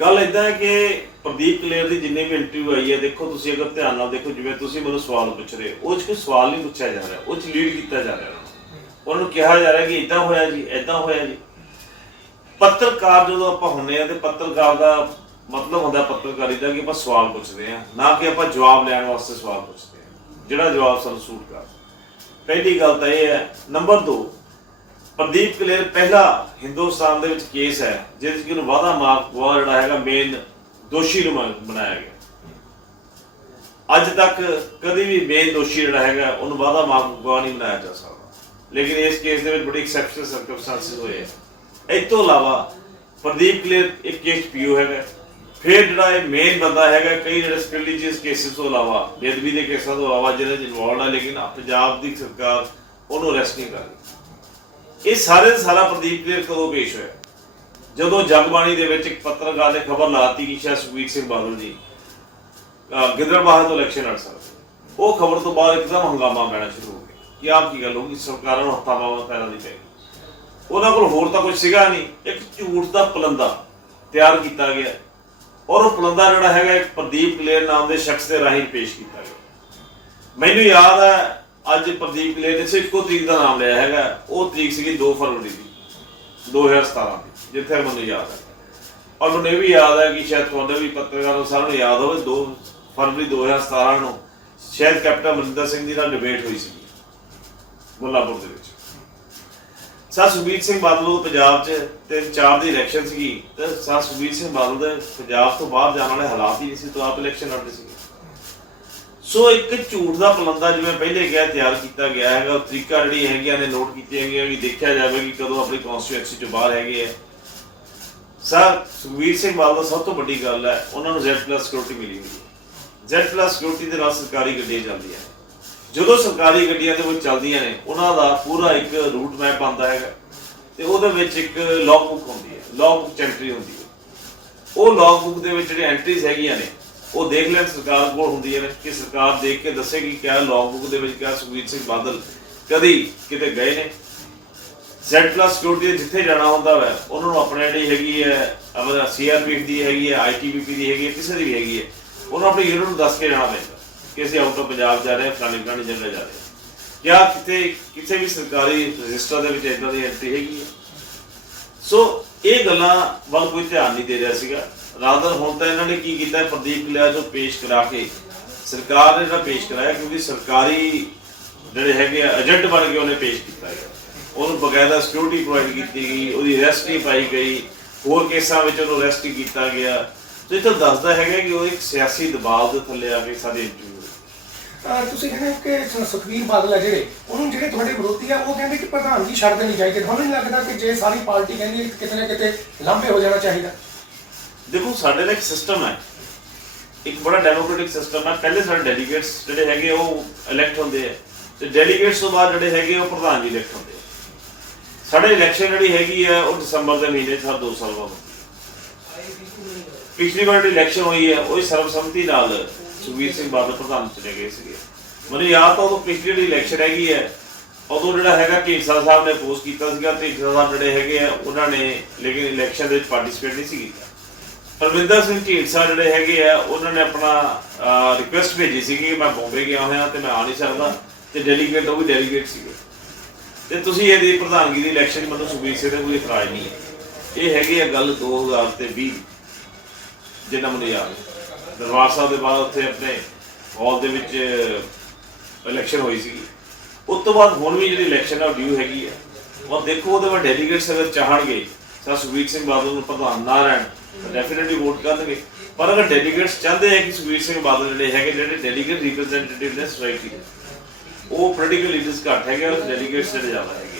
ਗੱਲ ਇਦਾਂ ਹੈ ਕਿ ਪ੍ਰਦੀਪ ਕਲੇਰ ਦੀ ਜਿੰਨੇ ਵੀ ਇੰਟਰਵਿਊ ਆਈ ਹੈ ਦੇਖੋ ਤੁਸੀਂ ਅਗਰ ਧਿਆਨ ਨਾਲ ਦੇਖੋ ਜਿਵੇਂ ਤੁਸੀਂ ਮੈਨੂੰ ਸਵਾਲ ਪੁੱਛ ਰਹੇ ਹੋ ਉਹ 'ਚ ਕੋਈ ਸਵਾਲ ਨਹੀਂ ਪੁੱਛਿਆ ਜਾ ਰਿਹਾ ਉਹ 'ਚ ਲੀਡ ਕੀਤਾ ਜਾ ਰਿਹਾ। ਉਹਨਾਂ ਨੂੰ ਕਿਹਾ ਜਾ ਰਿਹਾ ਕਿ ਇਦਾਂ ਹੋਇਆ ਜੀ ਇਦਾਂ ਹੋਇਆ ਜੀ ਪੱਤਰਕਾਰ ਜਦੋਂ ਆਪਾਂ ਹੁੰਨੇ ਆ ਤੇ ਪੱਤਰਕਾਰ ਦਾ ਮਤਲਬ ਹੁੰਦਾ ਪੱਤਰਕਾਰੀ ਦਾ ਕਿ ਆਪਾਂ ਸਵਾਲ ਪੁੱਛਦੇ ਆ ਨਾ ਕਿ ਆਪਾਂ ਜਵਾਬ ਲੈਣ ਵਾਸਤੇ ਸਵਾਲ ਪੁੱਛਦੇ ਆ ਜਿਹੜਾ ਜਵਾਬ ਸਾਨੂੰ ਸੂਟ ਕਰ ਪਹਿਲੀ ਗੱਲ ਤਾਂ ਇਹ ਹੈ ਨੰਬਰ 2 ਪ੍ਰਦੀਪ ਕਲੇਰ ਪਹਿਲਾ ਹਿੰਦੁਸਤਾਨ ਦੇ ਵਿੱਚ ਕੇਸ ਹੈ, ਜਿਹਦੇ ਵਿੱਚ ਉਹਨੂੰ ਵਾਦਾ ਮਾਫ ਗਵਾ ਜਿਹੜਾ ਹੈਗਾ ਮੇਨ ਦੋਸ਼ੀ ਨੂੰ ਬਣਾਇਆ ਗਿਆ। ਅੱਜ ਤੱਕ ਕਦੀ ਵੀ ਮੇਨ ਦੋਸ਼ੀ ਜਿਹੜਾ ਹੈਗਾ, ਉਹਨੂੰ ਵਾਦਾ ਮਾਫ ਗਵਾ ਨਹੀਂ ਬਣਾਇਆ ਜਾ ਸਕਦਾ। ਲੇਕਿਨ ਇਸ ਕੇਸ ਦੇ ਵਿੱਚ ਬੜੀ ਐਕਸੈਪਸ਼ਨਲ ਸਰਕਮਸਟੈਂਸਸ ਹੋਏ ਆ। ਇਸ ਤੋਂ ਇਲਾਵਾ ਪ੍ਰਦੀਪ ਕਲੇਰ ਇੱਕ ਕੇਸ ਪੀਓ ਹੈਗਾ। ਫਿਰ ਜਿਹੜਾ ਇਹ ਮੇਨ ਬੰਦਾ ਹੈਗਾ, ਕਈ ਜਿਹੜੇ ਸਪਿਲਿਟੀਜ਼ ਕੇਸਿਸ ਤੋਂ ਇਲਾਵਾ ਬੇਦਬੀ ਦੇ ਕੇਸਾਂ ਤੋਂ ਇਲਾਵਾ ਜਿਹਦੇ ਚ ਇਨਵੋਲਡ ਆ, ਲੇਕਿਨ ਪੰਜਾਬ ਦੀ ਸਰਕਾਰ ਉਹਨੂੰ ਅਰੈਸਟ ਨਹੀਂ ਕਰ ਰਹੀ। ਇਹ ਸਾਰੇ ਦਾ ਸਾਰਾ ਪ੍ਰਦੀਪ ਦੇ ਕਦੋਂ ਪੇਸ਼ ਹੋਇਆ? ਜਦੋਂ ਜਗਬਾਣੀ ਦੇ ਵਿੱਚ ਇੱਕ ਪੱਤਰਕਾਰ ਨੇ ਖਬਰ ਲਾਤੀ ਕਿ ਸ਼ਾਇਦ ਸੁਖਬੀਰ ਸਿੰਘ ਬਾਦਲ ਜੀ, ਅਹ ਗਿੱਦੜਬਾਹਾ ਤੋਂ ਇਲੈਕਸ਼ਨ ਲੜ ਸਕਦੇ ਉਹ ਖਬਰ ਤੋਂ ਬਾਅਦ ਇੱਕਦਮ ਹੰਗਾਮਾ ਪੈਣਾ ਸ਼ੁਰੂ ਹੋ ਗਿਆ ਕਿ ਆਪ ਕੀ ਗੱਲ ਹੋ ਗਈ, ਸਰਕਾਰਾਂ ਨੂੰ ਹੱਥਾਂ ਪਾਵਾਂ ਪੈਰਾਂ ਦੀ ਪੈ ਗਈ ਉਹਨਾਂ ਕੋਲ ਹੋਰ ਤਾਂ ਕੁਝ ਸੀਗਾ ਨਹੀਂ। ਇੱਕ ਝੂਠ ਦਾ ਪਲੰਦਾ ਤਿਆਰ ਕੀਤਾ ਗਿਆ। ਔਰ ਉਹ ਪਲੰਦਾ ਜਿਹੜਾ ਹੈਗਾ ਇੱਕ ਪ੍ਰਦੀਪ ਕਲੇਰ ਨਾਮ ਦੇ ਸ਼ਖਸ ਦੇ ਰਾਹੀਂ ਪੇਸ਼ ਕੀਤਾ ਗਿਆ। ਮੈਨੂੰ ਯਾਦ ਹੈ, ਅੱਜ ਪ੍ਰਦੀਪ ਕਲੇਰ ਨੇ ਸਿਰਫ ਇੱਕੋ ਤਰੀਕ ਦਾ ਨਾਮ ਲਿਆ ਹੈਗਾ। ਉਹ ਤਰੀਕ ਸੀਗੀ 2 ਫਰਵਰੀ ਦੀ 2017 ਦੀ, ਜਿੱਥੇ ਮੈਨੂੰ ਯਾਦ ਹੈ। ਔਰ ਮੈਨੂੰ ਇਹ ਵੀ ਯਾਦ ਹੈ ਕਿ ਸ਼ਾਇਦ ਤੁਹਾਡੇ ਵੀ ਪੱਤਰਕਾਰਾਂ ਸਾਰਿਆਂ ਨੂੰ ਯਾਦ ਹੋਵੇ 2 ਫਰਵਰੀ 2017 ਨੂੰ ਸ਼ਾਇਦ ਕੈਪਟਨ ਅਮਰਿੰਦਰ ਸਿੰਘ ਜੀ ਨਾਲ ਡਿਬੇਟ ਹੋਈ ਸੀ ਮੁੱਲਾਪੁਰ ਦੇ ਵਿੱਚ। ਸਰ, ਸੁਖਬੀਰ ਸਿੰਘ ਬਾਦਲ ਨੂੰ ਪੰਜਾਬ 'ਚ ਤੇ ਚਾਰ ਦੀ ਇਲੈਕਸ਼ਨ ਸੀਗੀ। ਤੇ ਸਰ, ਸੁਖਬੀਰ ਸਿੰਘ ਬਾਦਲ ਦੇ ਪੰਜਾਬ ਤੋਂ ਬਾਹਰ ਜਾਣ ਵਾਲੇ ਹਾਲਾਤ ਹੀ ਨਹੀਂ ਸੀ? ਤੋਂ ਆਪ ਇਲੈਕਸ਼ਨ ਲੜਦੇ ਸੀ ਸੋ ਇੱਕ ਝੂਠ ਦਾ ਪਲੰਦਾ ਜਿਵੇਂ ਪਹਿਲੇ ਕਿਹਾ, ਤਿਆਰ ਕੀਤਾ ਗਿਆ ਹੈਗਾ, ਉਹ ਤਰੀਕਾ ਜਿਹੜੀ ਹੈਗੀਆਂ ਨੇ ਨੋਟ ਕੀਤੀਆਂ ਹੈਗੀਆਂ ਵੀ ਦੇਖਿਆ ਜਾਵੇ ਕਿ ਕਦੋਂ ਆਪਣੀ ਕਨਸਟੀਟਿਊਐਂਸੀ ਚੋਂ ਬਾਹਰ ਹੈਗੇ ਆ। ਸਰ, ਸੁਖਬੀਰ ਸਿੰਘ ਬਾਦਲ ਦਾ ਸਭ ਤੋਂ ਵੱਡੀ ਗੱਲ ਹੈ, ਉਹਨਾਂ ਨੂੰ Z+ ਸਿਕਿਉਰਿਟੀ ਮਿਲੀ ਹੋਈ ਹੈ। Z+ ਸਿਕਿਉਰਿਟੀ ਦੇ ਨਾਲ ਸਰਕਾਰੀ ਗੱਡੀਆਂ ਚੱਲਦੀਆਂ ਜਦੋਂ ਸਰਕਾਰੀ ਗੱਡੀਆਂ ਦੇ ਵਿੱਚ ਚੱਲਦੀਆਂ ਨੇ, ਉਹਨਾਂ ਦਾ ਪੂਰਾ ਇੱਕ ਰੂਟ ਮੈਪ ਆਉਂਦਾ ਹੈਗਾ। ਤੇ ਉਹਦੇ ਵਿੱਚ ਇੱਕ ਲੌਗ ਬੁੱਕ ਹੁੰਦੀ ਹੈ ਲੌਗ ਬੁੱਕ ਐਂਟਰੀ ਹੁੰਦੀ ਹੈ। ਉਹ ਲੌਗ ਬੁੱਕ ਦੇ ਵਿੱਚ ਜਿਹੜੇ ਐਂਟਰੀਜ਼ ਹੈਗੀਆਂ ਨੇ, ਉਹ ਦੇਖ ਲੈਣ ਸਰਕਾਰ ਕੋਲ ਹੁੰਦੀਆਂ ਨੇ ਕਿ ਸਰਕਾਰ ਦੇਖ ਕੇ ਦੱਸੇਗੀ ਕਿ ਕਿਆ ਲੌਗ ਬੁੱਕ ਦੇ ਵਿੱਚ ਕਿਆ ਸੁਖਬੀਰ ਸਿੰਘ ਬਾਦਲ ਕਦੀ ਕਿਤੇ ਗਏ ਨੇ। Z+ ਸਿਕਿਉਰਿਟੀ ਜਿੱਥੇ ਜਾਣਾ ਹੁੰਦਾ ਹੈ ਉਹਨਾਂ ਨੂੰ ਆਪਣੇ ਜਿਹੜੀ ਹੈਗੀ ਹੈ, ਆਪਣਾ ਸੀਆਰਪੀਐਫ ਦੀ ਹੈਗੀ ਹੈ ਆਈਟੀਬੀਪੀ ਦੀ ਹੈਗੀ ਹੈ, ਕਿਸੇ ਦੀ ਵੀ ਹੈਗੀ ਹੈ, ਉਹਨਾਂ ਆਪਣੀ ਯੂਨਿਟ ਨੂੰ ਦੱਸ ਕੇ ਜਾਣਾ ਪੈਂਦਾ। ਕਿ ਅਸੀਂ ਆਊਟ ਆਫ ਪੰਜਾਬ ਜਾ ਰਹੇ ਹਾਂ ਫਲਾਣੀ ਫਲਾਣੀ ਜਗ੍ਹਾ ਜਾ ਰਹੇ। ਜਾਂ ਕਿਤੇ ਕਿਸੇ ਵੀ ਸਰਕਾਰੀ ਰਜਿਸਟਰ ਦੇ ਵਿੱਚ ਇਦਾਂ ਦੀ ਐਂਟਰੀ ਹੈਗੀ ਹੈ ਸੋ ਇਹ ਗੱਲਾਂ ਵੱਲ ਕੋਈ ਧਿਆਨ ਨਹੀਂ ਦੇ ਰਿਹਾ ਸੀਗਾ। ਰਾਦਰ ਹੁਣ ਤਾਂ ਇਹਨਾਂ ਨੇ ਕੀ ਕੀਤਾ, ਪ੍ਰਦੀਪ ਲਿਆ ਜੋ ਪੇਸ਼ ਕਰਾ ਕੇ, ਸਰਕਾਰ ਨੇ ਜਿਹੜਾ ਪੇਸ਼ ਕਰਾਇਆ, ਕਿਉਂਕਿ ਸਰਕਾਰੀ ਜਿਹੜੇ ਹੈਗੇ ਏਜੰਟ ਬਣ ਕੇ ਉਹਨੇ ਪੇਸ਼ ਕੀਤਾ ਹੈ ਉਹਨੂੰ ਬਕਾਇਦਾ ਸਿਕਿਉਰਿਟੀ ਪ੍ਰੋਵਾਈਡ ਕੀਤੀ ਗਈ, ਉਹਦੀ ਰੈਸਟ ਨਹੀਂ ਪਾਈ ਗਈ, ਹੋਰ ਕੇਸਾਂ ਵਿੱਚ ਉਹਨੂੰ ਰੈਸਟ ਕੀਤਾ ਗਿਆ। ਤੇ ਇਹ ਤਾਂ ਦੱਸਦਾ ਹੈਗਾ ਕਿ ਉਹ ਇੱਕ ਸਿਆਸੀ ਦਬਾਅ ਦੇ ਥੱਲੇ ਆ ਕੇ ਸਾਡੇ ਇੰਟਰਵਿਊ ਅਹ ਤੁਸੀਂ ਕਹਿੰਦੇ ਕਿ ਸ- ਸੁਖਬੀਰ ਬਾਦਲ ਹੈ ਜਿਹੜੇ, ਉਹਨੂੰ ਜਿਹੜੇ ਤੁਹਾਡੇ ਵਿਰੋਧੀ ਆ, ਉਹ ਕਹਿੰਦੇ ਕਿ ਪ੍ਰਧਾਨਗੀ ਛੱਡ ਦੇਣੀ ਚਾਹੀਦੀ ਤੁਹਾਨੂੰ ਨਹੀਂ ਲੱਗਦਾ ਕਿ ਜੇ ਸਾਰੀ ਪਾਰਟੀ ਕਹਿੰਦੀ ਹੈ ਕਿ ਕਿਤੇ ਨਾ ਕਿਤੇ ਲਾਂਭੇ ਹੋ ਜਾਣਾ ਚਾਹੀਦਾ? ਦੇਖੋ, ਸਾਡੇ ਦਾ ਇੱਕ ਸਿਸਟਮ ਹੈ। ਇੱਕ ਬੜਾ ਡੈਮੋਕ੍ਰੈਟਿਕ ਸਿਸਟਮ ਹੈ। ਪਹਿਲੇ ਸਾਡੇ ਡੈਲੀਗੇਟਸ ਜਿਹੜੇ ਹੈਗੇ, ਉਹ ਇਲੈਕਟ ਹੁੰਦੇ ਆ। ਤੇ ਡੈਲੀਗੇਟਸ ਤੋਂ ਬਾਅਦ ਜਿਹੜੇ ਹੈਗੇ, ਉਹ ਪ੍ਰਧਾਨ ਜੀ ਇਲੈਕਟ ਹੁੰਦੇ ਆ। ਸਾਡੇ ਇਲੈਕਸ਼ਨ ਜਿਹੜੀ ਹੈਗੀ ਆ, ਉਹ ਦਸੰਬਰ ਦੇ ਮਹੀਨੇ 'ਚ, ਹਰ 2 ਸਾਲ ਬਾਅਦ। ਪਿਛਲੀ ਵਾਰ ਜਿਹੜੀ ਇਲੈਕਸ਼ਨ ਹੋਈ ਹੈ ਉਹ ਸਰਬਸੰਮਤੀ ਨਾਲ ਸੁਖਬੀਰ ਸਿੰਘ ਬਾਦਲ ਪ੍ਰਧਾਨ ਚਲੇ ਗਏ ਸੀਗੇ। ਮੈਨੂੰ ਯਾਦ ਤਾਂ ਉਦੋਂ ਪਿਛਲੀ ਜਿਹੜੀ ਇਲੈਕਸ਼ਨ ਹੈਗੀ ਹੈ, ਉਦੋਂ ਜਿਹੜਾ ਹੈਗਾ ਢੀਂਡਸਾ ਸਾਹਿਬ ਨੇ ਪੋਸਟ ਕੀਤਾ ਸੀਗਾ। ਢੀਂਡਸਾ ਸਾਹਿਬ ਜਿਹੜੇ ਹੈਗੇ ਆ, ਉਹਨਾਂ ਨੇ ਲੇਕਿਨ ਇਲੈਕਸ਼ਨ ਦੇ ਵਿੱਚ ਪਾਰਟਿਸਿਪੇਟ ਨਹੀਂ ਸੀ ਕੀਤਾ। ਪਰਮਿੰਦਰ ਸਿੰਘ ਢੀਂਡਸਾ ਜਿਹੜੇ ਹੈਗੇ ਆ, ਉਹਨਾਂ ਨੇ ਆਪਣਾ ਰਿਕੁਐਸਟ ਭੇਜੀ ਸੀ ਕਿ ਮੈਂ ਬੰਬੇ ਗਿਆ ਹੋਇਆ ਤੇ ਮੈਂ ਆ ਨਹੀਂ ਸਕਦਾ ਤੇ ਡੈਲੀਗੇਟ ਉਹ ਵੀ ਡੈਲੀਗੇਟ ਸੀਗੇ। ਤੇ ਤੁਸੀਂ ਇਹਦੀ ਪ੍ਰਧਾਨਗੀ ਦੀ ਇਲੈਕਸ਼ਨ ਮਤਲਬ ਸੁਖਬੀਰ ਸਿੰਘ ਦਾ ਕੋਈ ਇਤਰਾਜ਼ ਨਹੀਂ ਹੈ। ਇਹ ਹੈਗੀ ਆ ਗੱਲ 2020 ਜਿੰਨਾ ਮੈਨੂੰ ਯਾਦ ਹੈ। ਦਰਬਾਰ ਸਾਹਿਬ ਦੇ ਬਾਅਦ ਉੱਥੇ ਆਪਣੇ ਹਾਲ ਦੇ ਵਿੱਚ ਇਲੈਕਸ਼ਨ ਹੋਈ ਸੀਗੀ। ਉਸ ਤੋਂ ਬਾਅਦ ਹੁਣ ਵੀ ਜਿਹੜੀ ਇਲੈਕਸ਼ਨ ਆ ਡਿਊ ਹੈਗੀ ਆ। ਔਰ ਦੇਖੋ ਉਹਦੇ ਵਿੱਚ ਡੈਲੀਗੇਟਸ ਅਗਰ ਚਾਹਣਗੇ ਤਾਂ ਸੁਖਬੀਰ ਸਿੰਘ ਬਾਦਲ ਨੂੰ ਪ੍ਰਧਾਨ ਨਾ ਰਹਿਣ, ਤਾਂ ਡੈਫੀਨਿਟਲੀ ਵੋਟ ਕਰਨਗੇ। ਪਰ ਅਗਰ ਡੈਲੀਗੇਟਸ ਚਾਹੁੰਦੇ ਹੈ ਕਿ ਸੁਖਬੀਰ ਸਿੰਘ ਬਾਦਲ ਜਿਹੜੇ ਹੈਗੇ, ਜਿਹੜੇ ਡੈਲੀਗੇਟ ਰਿਪਰੈਜ਼ੈਂਟੇਟਿਵ ਨੇ ਸੋਸਾਇਟੀ ਦੇ, ਉਹ ਪੋਲੀਟੀਕਲ ਲੀਡਰਸ ਘੱਟ ਹੈਗੇ ਔਰ ਡੈਲੀਗੇਟਸ ਜਿਹੜੇ ਜ਼ਿਆਦਾ ਹੈਗੇ।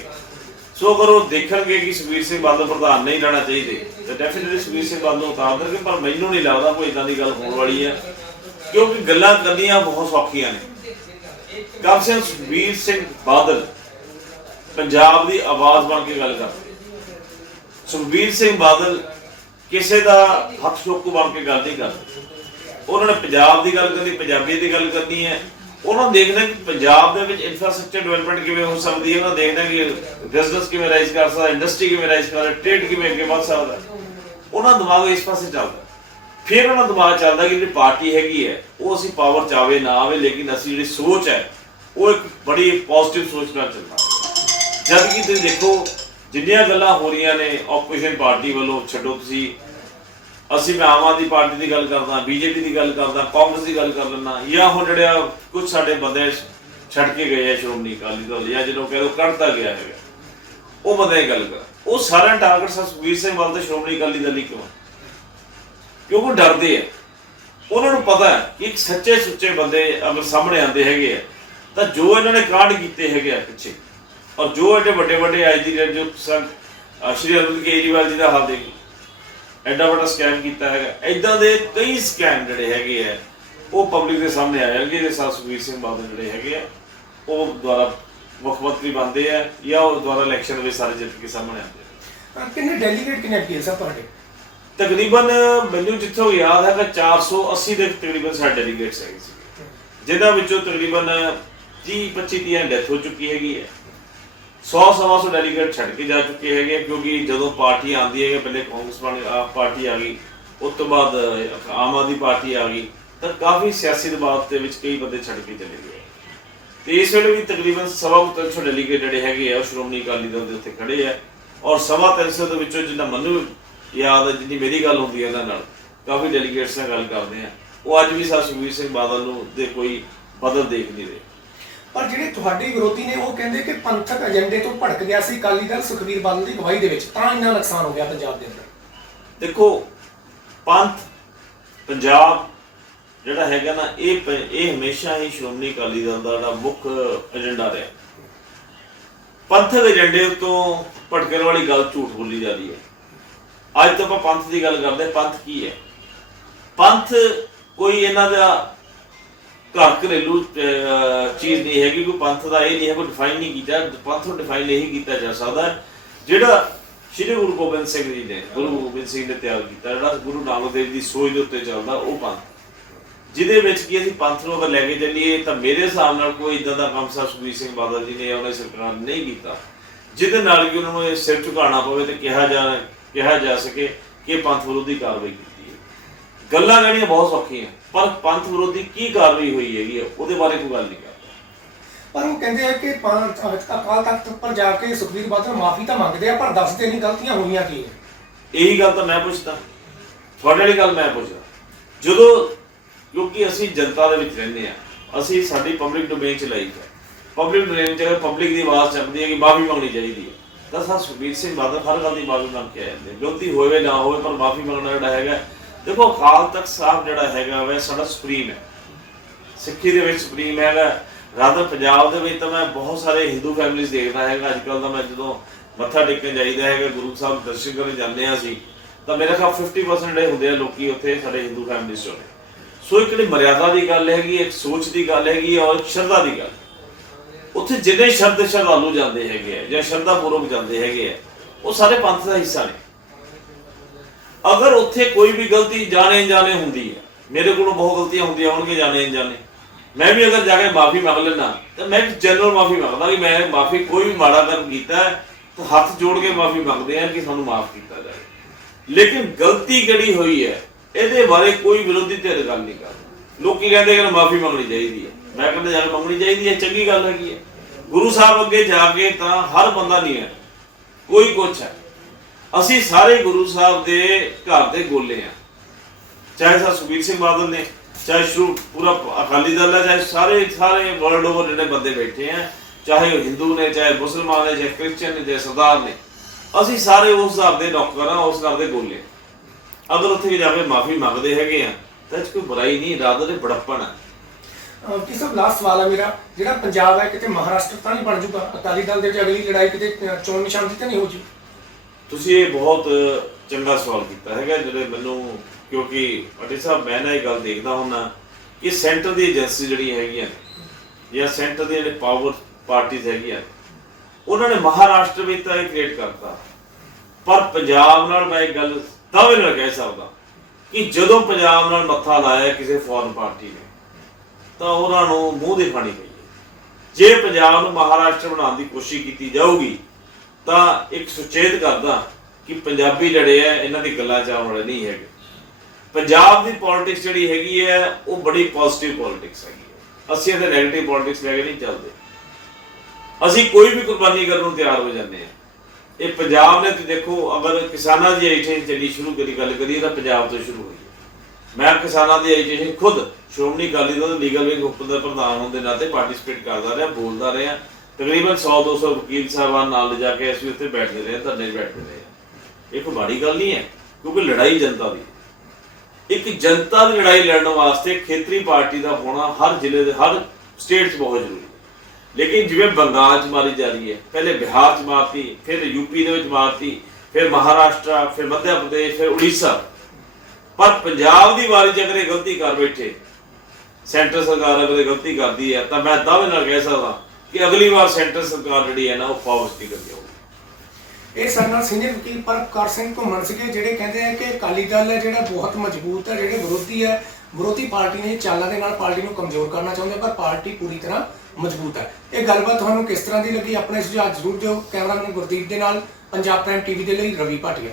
ਸੋ ਅਗਰ ਉਹ ਦੇਖਣਗੇ ਕਿ ਸੁਖਬੀਰ ਸਿੰਘ ਬਾਦਲ ਪ੍ਰਧਾਨ ਨਹੀਂ ਰਹਿਣਾ ਚਾਹੀਦੇ, ਤਾਂ ਡੈਫੀਨਿਟਲੀ ਸੁਖਬੀਰ ਸਿੰਘ ਬਾਦਲ ਉਤਾਰ ਦੇਣਗੇ, ਪਰ ਮੈਨੂੰ ਨਹੀਂ ਲੱਗਦਾ ਕੋਈ ਇਦਾਂ ਦੀ ਗੱਲ ਹੋਣ ਵਾਲੀ ਹੈ, ਕਿਉਂਕਿ ਗੱਲਾਂ ਕਰਨੀਆਂ ਬਹੁਤ ਸੌਖੀਆਂ ਨੇ। ਕਮ ਸੇ ਸੁਖਬੀਰ ਸਿੰਘ ਬਾਦਲ ਪੰਜਾਬ ਦੀ ਆਵਾਜ਼ ਬਣ ਕੇ ਗੱਲ ਕਰਦੇ। ਸੁਖਬੀਰ ਸਿੰਘ ਬਾਦਲ ਕਿਸੇ ਦਾ ਹੱਥ ਚੁੱਕ ਬਣ ਕੇ ਗੱਲ ਨਹੀਂ ਕਰਦੇ। ਉਹਨਾਂ ਨੇ ਪੰਜਾਬ ਦੀ ਗੱਲ ਕਰਨੀ ਪੰਜਾਬੀ ਦੀ ਗੱਲ ਕਰਨੀ ਹੈ ਉਹਨਾਂ ਨੂੰ ਕਿ ਪੰਜਾਬ ਦੇ ਵਿੱਚ ਇਨਫਰਾਸਟ੍ਰਕਚਰ ਡਿਵੈਲਪਮੈਂਟ ਕਿਵੇਂ ਹੋ ਸਕਦੀ ਹੈ, ਉਹਨਾਂ ਨੂੰ ਕਿ ਬਿਜ਼ਨਸ ਕਿਵੇਂ ਰਾਈਜ਼ ਕਰ ਸਕਦਾ ਇੰਡਸਟਰੀ ਕਿਵੇਂ ਰਾਈਜ਼ ਕਰ ਸਕਦਾ ਟ੍ਰੇਡ ਕਿਵੇਂ ਅੱਗੇ ਵਧ ਸਕਦਾ। ਉਹਨਾਂ ਦਾ ਦਿਮਾਗ ਇਸ ਪਾਸੇ ਚੱਲਦਾ। ਫਿਰ ਉਹਨਾਂ ਦਿਮਾਗ ਚੱਲਦਾ ਕਿ ਜਿਹੜੀ ਪਾਰਟੀ ਹੈਗੀ ਹੈ, ਉਹ ਅਸੀਂ ਪਾਵਰ ਚ ਆਵੇ ਨਾ ਆਵੇ, ਲੇਕਿਨ ਅਸੀਂ ਜਿਹੜੀ ਸੋਚ ਹੈ, ਉਹ ਇੱਕ ਬੜੀ ਪੋਜ਼ਿਟਿਵ ਸੋਚ ਨਾਲ ਚੱਲਦਾ ਜਦ ਕਿ ਤੁਸੀਂ ਦੇਖੋ, ਜਿੰਨੀਆਂ ਗੱਲਾਂ ਹੋ ਰਹੀਆਂ ਨੇ ਆਪੋਜੀਸ਼ਨ ਪਾਰਟੀ ਵੱਲੋਂ, ਛੱਡੋ ਤੁਸੀਂ ਅਸੀਂ ਮੈਂ ਆਮ ਆਦਮੀ ਪਾਰਟੀ ਦੀ ਗੱਲ ਕਰਦਾ, ਬੀਜੇਪੀ ਦੀ ਗੱਲ ਕਰਦਾ, ਕਾਂਗਰਸ ਦੀ ਗੱਲ ਕਰ ਲੈਣਾ ਜਾਂ ਹੁਣ ਜਿਹੜੇ ਕੁਝ ਸਾਡੇ ਬੰਦੇ ਛੱਡ ਕੇ ਗਏ ਆ ਸ਼੍ਰੋਮਣੀ ਅਕਾਲੀ ਦਲ, ਜਾਂ ਜਿਹਨੂੰ ਕਹਿੰਦੇ ਕੱਢਤਾ ਗਿਆ ਹੈਗਾ। ਉਹ ਬੰਦੇ ਦੀ ਗੱਲ ਕਰ। ਉਹ ਸਾਰਾ ਟਾਰਗੇਟ ਸੁਖਬੀਰ ਸਿੰਘ ਵੱਲ ਤੇ ਸ਼੍ਰੋਮਣੀ ਅਕਾਲੀ ਦਲ ਹੀ ਕਿਉਂ? ਕਿਉਂਕਿ ਡਰਦੇ ਆ। ਉਹਨਾਂ ਨੂੰ ਪਤਾ ਹੈ ਕਿ ਇੱਕ ਸੱਚੇ ਸੁੱਚੇ ਬੰਦੇ ਅਗਰ ਸਾਹਮਣੇ ਆਉਂਦੇ ਹੈਗੇ ਆ, ਤਾਂ ਜੋ ਇਹਨਾਂ ਨੇ ਕਾਂਡ ਕੀਤੇ ਹੈਗੇ ਆ ਪਿੱਛੇ, ਔਰ ਜੋ ਇਹਦੇ ਵੱਡੇ ਵੱਡੇ ਅੱਜ ਦੀ ਡੇਟ ਜੋ ਸਰ ਸ਼੍ਰੀ ਅਰਵਿੰਦ ਕੇਜਰੀਵਾਲ ਜੀ ਦਾ ਹਾਲ ਦੇਖੋ। ਐਡਾ ਵੱਡਾ ਸਕੈਮ ਕੀਤਾ ਹੈਗਾ। ਐਦਾਂ ਦੇ ਕਈ ਸਕੈਮ ਜਿਹੜੇ ਹੈਗੇ ਆ ਉਹ ਪਬਲਿਕ ਦੇ ਸਾਹਮਣੇ ਆ ਜਾਣਗੇ ਜਿਹਦੇ ਸਾਥ ਸੁਖਬੀਰ ਸਿੰਘ ਬਾਦਲ ਜਿਹੜੇ ਹੈਗੇ ਆ ਉਹ ਦੁਆਰਾ ਮੁੱਖ ਮੰਤਰੀ ਬਣਦੇ ਆ ਜਾਂ ਉਹ ਦੁਆਰਾ ਇਲੈਕਸ਼ਨ ਵਿੱਚ ਸਾਰੇ ਜਿੱਤ ਕੇ ਸਾਹਮਣੇ ਆਉਂਦੇ ਆ। ਕਿੰਨੇ ਡੈਲੀਗੇਟ ਕਿੰਨੇ ਪੀਐਸ ਆ ਤੁਹਾਡੇ? ਤਕਰੀਬਨ ਮੈਨੂੰ ਜਿੱਥੋਂ ਯਾਦ ਹੈਗਾ 480 ਦੇ ਤਕਰੀਬਨ ਸਾਡੇ ਡੈਲੀਗੇਟਸ ਹੈਗੇ ਸੀ। ਜਿਨ੍ਹਾਂ ਵਿੱਚੋਂ ਤਕਰੀਬਨ 30 25 ਦੀਆਂ ਡੈਥ ਹੋ ਚੁੱਕੀ ਹੈਗੀ ਹੈ 100 ਸਵਾ ਸੌ ਡੈਲੀਗੇਟ ਛੱਡ ਕੇ ਜਾ ਚੁੱਕੇ ਹੈਗੇ ਆ, ਕਿਉਂਕਿ ਜਦੋਂ ਪਾਰਟੀ ਆਉਂਦੀ ਹੈ ਪਹਿਲੇ ਕਾਂਗਰਸ ਪਾਰਟੀ ਪਾਰਟੀ ਆ ਗਈ ਉਸ ਤੋਂ ਬਾਅਦ ਆਮ ਆਦਮੀ ਪਾਰਟੀ ਆ ਗਈ ਤਾਂ ਕਾਫੀ ਸਿਆਸੀ ਦਬਾਅ ਦੇ ਵਿੱਚ ਕਈ ਬੰਦੇ ਛੱਡ ਕੇ ਚਲੇ ਗਏ। ਤੇ ਇਸ ਵੇਲੇ ਵੀ ਤਕਰੀਬਨ ਸਵਾ ਕੁ ਤਿੰਨ ਸੌ ਡੈਲੀਗੇਟ ਜਿਹੜੇ ਹੈਗੇ ਆ ਉਹ ਸ਼੍ਰੋਮਣੀ ਅਕਾਲੀ ਦਲ ਦੇ ਉੱਤੇ ਖੜੇ ਆ ਔਰ ਸਵਾ ਤਿੰਨ ਸੌ ਦੇ ਵਿੱਚੋਂ ਜਿੰਨਾ ਮੈਨੂੰ ਯਾਦ ਹੈ ਜਿੰਨੀ ਮੇਰੀ ਗੱਲ ਹੁੰਦੀ ਹੈ ਇਹਨਾਂ ਨਾਲ ਕਾਫੀ ਡੈਲੀਗੇਟਸ ਨਾਲ ਗੱਲ ਕਰਦੇ ਆ। ਉਹ ਅੱਜ ਵੀ ਸਰ ਸੁਖਬੀਰ ਸਿੰਘ ਬਾਦਲ ਨੂੰ ਦੇ ਕੋਈ ਬਦਲ ਦੇਖ ਨਹੀਂ ਰਹੇ। ਪਰ ਜਿਹੜੇ ਤੁਹਾਡੇ ਵਿਰੋਧੀ ਨੇ, ਉਹ ਕਹਿੰਦੇ ਕਿ ਪੰਥਕ ਏਜੰਡੇ ਤੋਂ ਭੜਕ ਗਿਆ ਸੀ ਅਕਾਲੀ ਦਲ ਸੁਖਬੀਰ ਬਾਦਲ ਦੀ ਅਗਵਾਈ ਦੇ ਵਿੱਚ। ਤਾਂ ਇੰਨਾ ਨੁਕਸਾਨ ਹੋ ਗਿਆ ਪੰਜਾਬ ਦੇ ਅੰਦਰ। ਦੇਖੋ, ਪੰਥ, ਪੰਜਾਬ ਜਿਹੜਾ ਹੈਗਾ ਨਾ, ਇਹ ਇਹ ਹਮੇਸ਼ਾ ਹੀ ਸ਼੍ਰੋਮਣੀ ਅਕਾਲੀ ਦਲ ਦਾ ਜਿਹੜਾ ਮੁੱਖ ਏਜੰਡਾ ਰਿਹਾ। ਪੰਥਕ ਏਜੰਡੇ ਤੋਂ ਭਟਕਣ ਵਾਲੀ ਗੱਲ ਝੂਠ ਬੋਲੀ ਜਾ ਰਹੀ ਹੈ। ਅੱਜ ਤੋਂ ਆਪਾਂ ਪੰਥ ਦੀ ਗੱਲ ਕਰਦੇ ਪੰਥ ਕੀ ਹੈ? ਪੰਥ ਕੋਈ ਇਹਨਾਂ ਦਾ ਘਰ ਘਰੇਲੂ ਚੀਜ਼ ਨਹੀਂ ਹੈਗੀ, ਕੋਈ ਪੰਥ ਦਾ ਇਹ ਨਹੀਂ ਹੈ, ਕੋਈ ਡਿਫਾਈਨ ਨਹੀਂ ਕੀਤਾ, ਪੰਥ ਨੂੰ ਡਿਫਾਈਨ ਨਹੀਂ ਕੀਤਾ ਜਾ ਸਕਦਾ। ਜਿਹੜਾ ਸ਼੍ਰੀ ਗੁਰੂ ਗੋਬਿੰਦ ਸਿੰਘ ਜੀ ਨੇ, ਗੁਰੂ ਗੋਬਿੰਦ ਸਿੰਘ ਨੇ ਤਿਆਰ ਕੀਤਾ, ਜਿਹੜਾ ਗੁਰੂ ਨਾਨਕ ਦੇਵ ਦੀ ਸੋਚ ਦੇ ਉੱਤੇ ਚੱਲਦਾ, ਉਹ ਪੰਥ। ਜਿਹਦੇ ਵਿੱਚ ਕੀ ਅਸੀਂ ਪੰਥ ਨੂੰ ਅਗਰ ਲੈ ਕੇ ਚੱਲੀਏ, ਤਾਂ ਮੇਰੇ ਹਿਸਾਬ ਨਾਲ ਕੋਈ ਇਦਾਂ ਦਾ ਕੰਮ ਸਾਹਿਬ ਸੁਖਬੀਰ ਸਿੰਘ ਬਾਦਲ ਜੀ ਨੇ ਉਹਨੇ ਸਰਕਾਰ ਨਹੀਂ ਕੀਤਾ। ਜਿਹਦੇ ਨਾਲ ਕਿ ਉਹਨਾਂ ਨੂੰ ਇਹ ਸਿਰ ਝੁਕਾਉਣਾ ਪਵੇ ਤੇ ਕਿਹਾ ਜਾ ਕਿਹਾ ਜਾ ਸਕੇ ਕਿ ਪੰਥ ਵਿਰੋਧੀ ਕਾਰਵਾਈ ਕੀਤੀ। ਗੱਲਾਂ ਕਹਿਣੀਆਂ ਬਹੁਤ ਸੌਖੀਆਂ। ਪਰ ਪੰਥ ਵਿਰੋਧੀ ਕੀ ਕਾਰਵਾਈ ਹੋਈ ਹੈਗੀ ਹੈ, ਉਹਦੇ ਬਾਰੇ ਕੋਈ ਗੱਲ ਨਹੀਂ ਕਰਦਾ। ਪਰ ਉਹ ਕਹਿੰਦੇ ਆ ਕਿ ਪੰਥ ਅਕਾਲ ਤਖਤ ਉੱਪਰ ਜਾ ਕੇ ਸੁਖਬੀਰ ਬਾਦਲ ਮਾਫੀ ਤਾਂ ਮੰਗਦੇ ਆ ਪਰ ਦੱਸਦੇ ਨਹੀਂ ਗਲਤੀਆਂ ਹੋਈਆਂ ਕੀ ਨੇ ਇਹੀ ਗੱਲ ਤਾਂ ਮੈਂ ਪੁੱਛਦਾ। ਤੁਹਾਡੇ ਵਾਲੀ ਗੱਲ ਮੈਂ ਪੁੱਛਦਾ। ਜਦੋਂ ਕਿਉਂਕਿ ਅਸੀਂ ਜਨਤਾ ਦੇ ਵਿੱਚ ਰਹਿੰਦੇ ਆ ਅਸੀਂ ਸਾਡੀ ਪਬਲਿਕ ਡੋਮੇਨ ਚ ਲਾਈ ਹੈ ਪਬਲਿਕ ਡੋਮੇਨ ਚ ਪਬਲਿਕ ਦੀ ਆਵਾਜ਼ ਚੱਕਦੀ ਹੈ ਕਿ ਮਾਫੀ ਮੰਗਣੀ ਚਾਹੀਦੀ ਹੈ ਤਾਂ ਸਰ ਸੁਖਬੀਰ ਸਿੰਘ ਬਾਦਲ ਹਰ ਗੱਲ ਦੀ ਮਾਫੀ ਮੰਗ ਕੇ ਆ ਜਾਂਦੇ ਗਲਤੀ ਹੋਵੇ ਨਾ ਹੋਵੇ ਪਰ ਮਾਫੀ ਮੰਗਣਾ ਜਿਹੜਾ ਹੈਗਾ ਦੇਖੋ, ਅਕਾਲ ਤਖਤ ਸਾਹਿਬ ਜਿਹੜਾ ਹੈਗਾ ਵਾ, ਸਾਡਾ ਸੁਪਰੀਮ ਹੈ। ਸਿੱਖੀ ਦੇ ਵਿੱਚ ਸੁਪਰੀਮ ਹੈਗਾ। ਰਾਦਰ ਪੰਜਾਬ ਦੇ ਵਿੱਚ ਤਾਂ ਮੈਂ ਬਹੁਤ ਸਾਰੇ ਹਿੰਦੂ ਫੈਮਿਲੀਜ਼ ਦੇਖਦਾ ਹੈਗਾ। ਅੱਜ ਕੱਲ ਤਾਂ ਮੈਂ ਜਦੋਂ ਮੱਥਾ ਟੇਕਣ ਜਾਈਦਾ ਹੈਗਾ, ਗੁਰੂ ਸਾਹਿਬ ਦਰਸ਼ਨ ਕਰਨ ਜਾਂਦੇ ਹਾਂ ਅਸੀਂ, ਤਾਂ ਮੇਰੇ ਖਿਆਲ 50% ਜਿਹੜੇ ਹੁੰਦੇ ਆ ਲੋਕੀ ਉੱਥੇ ਸਾਡੇ ਹਿੰਦੂ ਫੈਮਿਲੀਜ਼ ਚੋਂ ਨੇ। ਸੋ ਇੱਕ ਜਿਹੜੀ ਮਰਿਆਦਾ ਦੀ ਗੱਲ ਹੈਗੀ, ਇੱਕ ਸੋਚ ਦੀ ਗੱਲ ਹੈਗੀ ਔਰ ਸ਼ਰਧਾ ਦੀ ਗੱਲ। ਉੱਥੇ ਜਿੰਨੇ ਸ਼ਰਧ ਸ਼ਰਧਾਲੂ ਜਾਂਦੇ ਹੈਗੇ ਆ ਜਾਂ ਸ਼ਰਧਾ ਪੂਰਵਕ ਜਾਂਦੇ ਹੈਗੇ ਆ, ਉਹ ਸਾਰੇ ਪੰਥ ਦਾ ਹਿੱਸਾ ਨੇ। ਅਗਰ ਉੱਥੇ ਕੋਈ ਵੀ ਗਲਤੀ ਜਾਣੇ ਜਾਣੇ ਹੁੰਦੀ ਹੈ, ਮੇਰੇ ਕੋਲੋਂ ਬਹੁਤ ਗਲਤੀਆਂ ਹੁੰਦੀਆਂ ਹੋਣਗੀਆਂ ਜਾਣੇ ਅਣਜਾਣੇ। ਮੈਂ ਵੀ ਅਗਰ ਜਾ ਕੇ ਮਾਫੀ ਮੰਗ ਲੈਣਾ ਤਾਂ ਮੈਂ ਜਨਰਲ ਮਾਫੀ ਮੰਗਦਾ ਕਿ ਮੈਂ ਮਾਫੀ ਕੋਈ ਵੀ ਮਾੜਾ ਕੰਮ ਕੀਤਾ ਤਾਂ ਹੱਥ ਜੋੜ ਕੇ ਮਾਫੀ ਮੰਗਦੇ ਆ ਕਿ ਸਾਨੂੰ ਮਾਫ ਕੀਤਾ ਜਾਵੇ। ਲੇਕਿਨ ਗਲਤੀ ਕਿਹੜੀ ਹੋਈ ਹੈ, ਇਹਦੇ ਬਾਰੇ ਕੋਈ ਵਿਰੋਧੀ ਧਿਰ ਗੱਲ ਨਹੀਂ ਕਰਦਾ। ਲੋਕੀ ਕਹਿੰਦੇ ਕਿ ਮਾਫੀ ਮੰਗਣੀ ਚਾਹੀਦੀ ਹੈ। ਮੈਂ ਕਹਿੰਦਾ, ਯਾਰ ਮੰਗਣੀ ਚਾਹੀਦੀ ਹੈ, ਚੰਗੀ ਗੱਲ ਹੈਗੀ ਹੈ। ਗੁਰੂ ਸਾਹਿਬ ਅੱਗੇ ਜਾ ਕੇ ਤਾਂ ਹਰ ਬੰਦਾ ਨਹੀਂ ਹੈ, ਕੋਈ ਕੁਛ ਹੈ। ਅਸੀਂ ਸਾਰੇ ਗੁਰੂ ਸਾਹਿਬ ਦੇ ਘਰ ਦੇ ਗੋਲੇ ਆ। ਚਾਹੇ ਸਾ ਸੁਖਬੀਰ ਸਿੰਘ ਬਾਦਲ ਨੇ, ਚਾਹੇ ਸ਼ੁਰੂ ਪੂਰਾ ਅਕਾਲੀ ਦਲ ਹੈ ਚਾਹੇ ਸਾਰੇ ਸਾਰੇ ਵਰਲਡ ਓਵਰ ਜਿਹੜੇ ਬੰਦੇ ਬੈਠੇ ਆ, ਚਾਹੇ ਉਹ ਹਿੰਦੂ ਨੇ, ਚਾਹੇ ਮੁਸਲਮਾਨ ਨੇ, ਚਾਹੇ ਕ੍ਰਿਸਚੀਅਨ ਨੇ, ਚਾਹੇ ਸਰਦਾਰ ਨੇ, ਅਸੀਂ ਸਾਰੇ ਉਸ ਹਿਸਾਬ ਦੇ ਨੌਕਰ ਆ, ਉਸ ਹਿਸਾਬ ਦੇ ਗੋਲੇ ਅਗਰ ਉੱਥੇ ਜਾ ਕੇ ਮਾਫੀ ਮੰਗਦੇ ਹੈਗੇ ਆ, ਤਾਂ ਇਹ 'ਚ ਕੋਈ ਬੁਰਾਈ ਨਹੀਂ ਇਰਾਦਾ ਤੇ ਬੜਪਣ ਹੈ ਅਹ ਕੀ ਸਭ ਲਾਸਟ ਸਵਾਲ ਹੈ ਮੇਰਾ, ਜਿਹੜਾ ਪੰਜਾਬ ਹੈ ਕਿਤੇ ਮਹਾਰਾਸ਼ਟਰ ਤਾਂ ਨਹੀਂ ਬਣ ਜੂਗਾ, ਅਕਾਲੀ ਦਲ ਦੇ ਵਿੱਚ ਅਗਲੀ ਲੜਾਈ ਕਿਤੇ ਚੋਣ ਨਿਸ਼ਾਨ ਦੀ ਤਾਂ ਨਹੀਂ ਹੋ ਜੂ? ਤੁਸੀਂ ਇਹ ਬਹੁਤ ਚੰਗਾ ਸਵਾਲ ਕੀਤਾ ਹੈਗਾ ਜਿਹੜੇ ਮੈਨੂੰ, ਕਿਉਂਕਿ ਅਟੇ ਸਾਹਿਬ, ਮੈਂ ਨਾ ਇਹ ਗੱਲ ਦੇਖਦਾ ਹੁੰਨਾ ਕਿ ਸੈਂਟਰ ਦੀ ਏਜੰਸੀ ਜਿਹੜੀਆਂ ਹੈਗੀਆਂ ਜਾਂ ਸੈਂਟਰ ਦੇ ਜਿਹੜੇ ਪਾਵਰ ਪਾਰਟੀਆਂ ਹੈਗੀਆਂ, ਉਹਨਾਂ ਨੇ ਮਹਾਰਾਸ਼ਟਰ ਵਿੱਚ ਤਾਂ ਇਹ ਕ੍ਰੀਏਟ ਕਰਤਾ। ਪਰ ਪੰਜਾਬ ਨਾਲ ਮੈਂ ਇਹ ਗੱਲ ਦਾਅਵੇ ਨਾਲ ਕਹਿ ਸਕਦਾ ਕਿ ਜਦੋਂ ਪੰਜਾਬ ਨਾਲ ਮੱਥਾ ਲਾਇਆ ਕਿਸੇ ਫੋਰਨ ਪਾਰਟੀ ਨੇ, ਤਾਂ ਉਹਨਾਂ ਨੂੰ ਮੂੰਹ ਦੇ ਖਾਣੀ ਪਈ ਜੇ ਪੰਜਾਬ ਨੂੰ ਮਹਾਰਾਸ਼ਟਰ ਬਣਾਉਣ ਦੀ ਕੋਸ਼ਿਸ਼ ਕੀਤੀ ਜਾਊਗੀ ਤਾਂ ਇੱਕ ਸੁਚੇਤ ਕਰਦਾ ਕਿ ਪੰਜਾਬੀ ਜਿਹੜੇ ਆ ਇਹਨਾਂ ਦੀ ਗੱਲਾਂ ਚ ਆਉਣ ਵਾਲੇ ਨਹੀਂ ਹੈਗੇ। ਪੰਜਾਬ ਦੀ ਪੋਲਿਟਿਕਸ ਜਿਹੜੀ ਹੈਗੀ ਹੈ ਉਹ ਬੜੀ ਪੋਜ਼ਿਟਿਵ ਪੋਲਿਟਿਕਸ ਹੈਗੀ ਹੈ ਅਸੀਂ ਇਹਦੇ ਨੈਗੇਟਿਵ ਪੋਲਿਟਿਕਸ ਲੈ ਕੇ ਨਹੀਂ ਚੱਲਦੇ। ਅਸੀਂ ਕੋਈ ਵੀ ਕੁਰਬਾਨੀ ਕਰਨ ਨੂੰ ਤਿਆਰ ਹੋ ਜਾਂਦੇ ਆ। ਇਹ ਪੰਜਾਬ ਨੇ ਤੇ ਦੇਖੋ, ਅਗਰ ਕਿਸਾਨਾਂ ਦੀ ਐਜੀਟੇਸ਼ਨ ਜਿਹੜੀ ਸ਼ੁਰੂ ਕਰੀ, ਗੱਲ ਕਰੀਏ ਤਾਂ ਪੰਜਾਬ ਤੋਂ ਸ਼ੁਰੂ ਹੋਈ ਮੈਂ ਕਿਸਾਨਾਂ ਦੀ ਐਜੀਟੇਸ਼ਨ ਖੁਦ ਸ਼੍ਰੋਮਣੀ ਅਕਾਲੀ ਦਲ ਲੀਗਲ ਵਿੰਗ ਉੱਪਰ ਦਾ ਪ੍ਰਧਾਨ ਹੋਣ ਦੇ ਨਾਤੇ ਪਾਰਟਿਸਿਪੇਟ ਕਰਦਾ ਰਿਹਾ, ਬੋਲਦਾ ਰਿਹਾ। ਤਕਰੀਬਨ 100 200 ਵਕੀਲ ਸਾਹਿਬਾਨ ਨਾਲ ਲਿਜਾ ਕੇ ਅਸੀਂ ਉੱਥੇ ਬੈਠਦੇ ਰਹੇ, ਧਰਨੇ 'ਚ ਬੈਠਦੇ ਰਹੇ। ਇਹ ਕੋਈ ਮਾੜੀ ਗੱਲ ਨਹੀਂ ਹੈ, ਕਿਉਂਕਿ ਲੜਾਈ ਜਨਤਾ ਦੀ ਇੱਕ ਜਨਤਾ ਦੀ ਲੜਾਈ ਲੜਨ ਵਾਸਤੇ ਖੇਤਰੀ ਪਾਰਟੀ ਦਾ ਹੋਣਾ ਹਰ ਜ਼ਿਲ੍ਹੇ ਦੇ, ਹਰ ਸਟੇਟ 'ਚ ਬਹੁਤ ਜ਼ਰੂਰੀ ਹੈ। ਲੇਕਿਨ ਜਿਵੇਂ ਬੰਗਾਲ 'ਚ ਮਾਰੀ ਜਾ ਰਹੀ ਹੈ, ਪਹਿਲੇ ਬਿਹਾਰ 'ਚ ਮਾਰਤੀ, ਫਿਰ ਯੂਪੀ ਦੇ ਵਿੱਚ ਮਾਰਤੀ, ਫਿਰ ਮਹਾਰਾਸ਼ਟਰ, ਫਿਰ ਮੱਧ ਪ੍ਰਦੇਸ਼, ਫਿਰ ਉੜੀਸਾ। ਪਰ ਪੰਜਾਬ ਦੀ ਵਾਰੀ 'ਚ ਅਗਰ ਇਹ ਗਲਤੀ ਕਰ ਬੈਠੇ, ਸੈਂਟਰ ਸਰਕਾਰ ਅਗਰ ਇਹ ਗਲਤੀ ਕਰਦੀ ਹੈ, ਤਾਂ ਮੈਂ ਦਾਅਵੇ ਨਾਲ ਕਹਿ ਸਕਦਾ ਕਿ ਅਗਲੀ ਵਾਰ ਸੈਂਟਰ ਸਰਕਾਰ ਜਿਹੜੀ ਹੈ ਨਾ ਉਹ ਪਾਵਰ ਸਟੀਕਰ ਜਾਊਗੀ ਇਹ ਸਾਡੇ ਨਾਲ ਸੀਨੀਅਰ ਵਕੀਲ ਪਰਕਾਰ ਸਿੰਘ ਘੁੰਮਣ ਸੀਗੇ, ਜਿਹੜੇ ਕਹਿੰਦੇ ਆ ਕਿ ਅਕਾਲੀ ਦਲ ਹੈ ਜਿਹੜਾ ਬਹੁਤ ਮਜ਼ਬੂਤ ਹੈ, ਜਿਹੜੇ ਵਿਰੋਧੀ ਹੈ, ਵਿਰੋਧੀ ਪਾਰਟੀ ਨੇ ਚਾਲਾਂ ਦੇ ਨਾਲ ਪਾਰਟੀ ਨੂੰ ਕਮਜ਼ੋਰ ਕਰਨਾ ਚਾਹੁੰਦੇ ਪਰ ਪਾਰਟੀ ਪੂਰੀ ਤਰ੍ਹਾਂ ਮਜ਼ਬੂਤ ਹੈ। ਇਹ ਗੱਲਬਾਤ ਤੁਹਾਨੂੰ ਕਿਸ ਤਰ੍ਹਾਂ ਦੀ ਲੱਗੀ? ਆਪਣੇ ਸੁਝਾਅ ਜ਼ਰੂਰ ਦਿਓ। ਕੈਮਰਾਮੈਨ ਗੁਰਦੀਪ ਦੇ ਨਾਲ ਪੰਜਾਬ ਪ੍ਰਾਈਮ ਟੀਵੀ ਦੇ ਲਈ ਰਵੀ ਭਾਟੀਆ।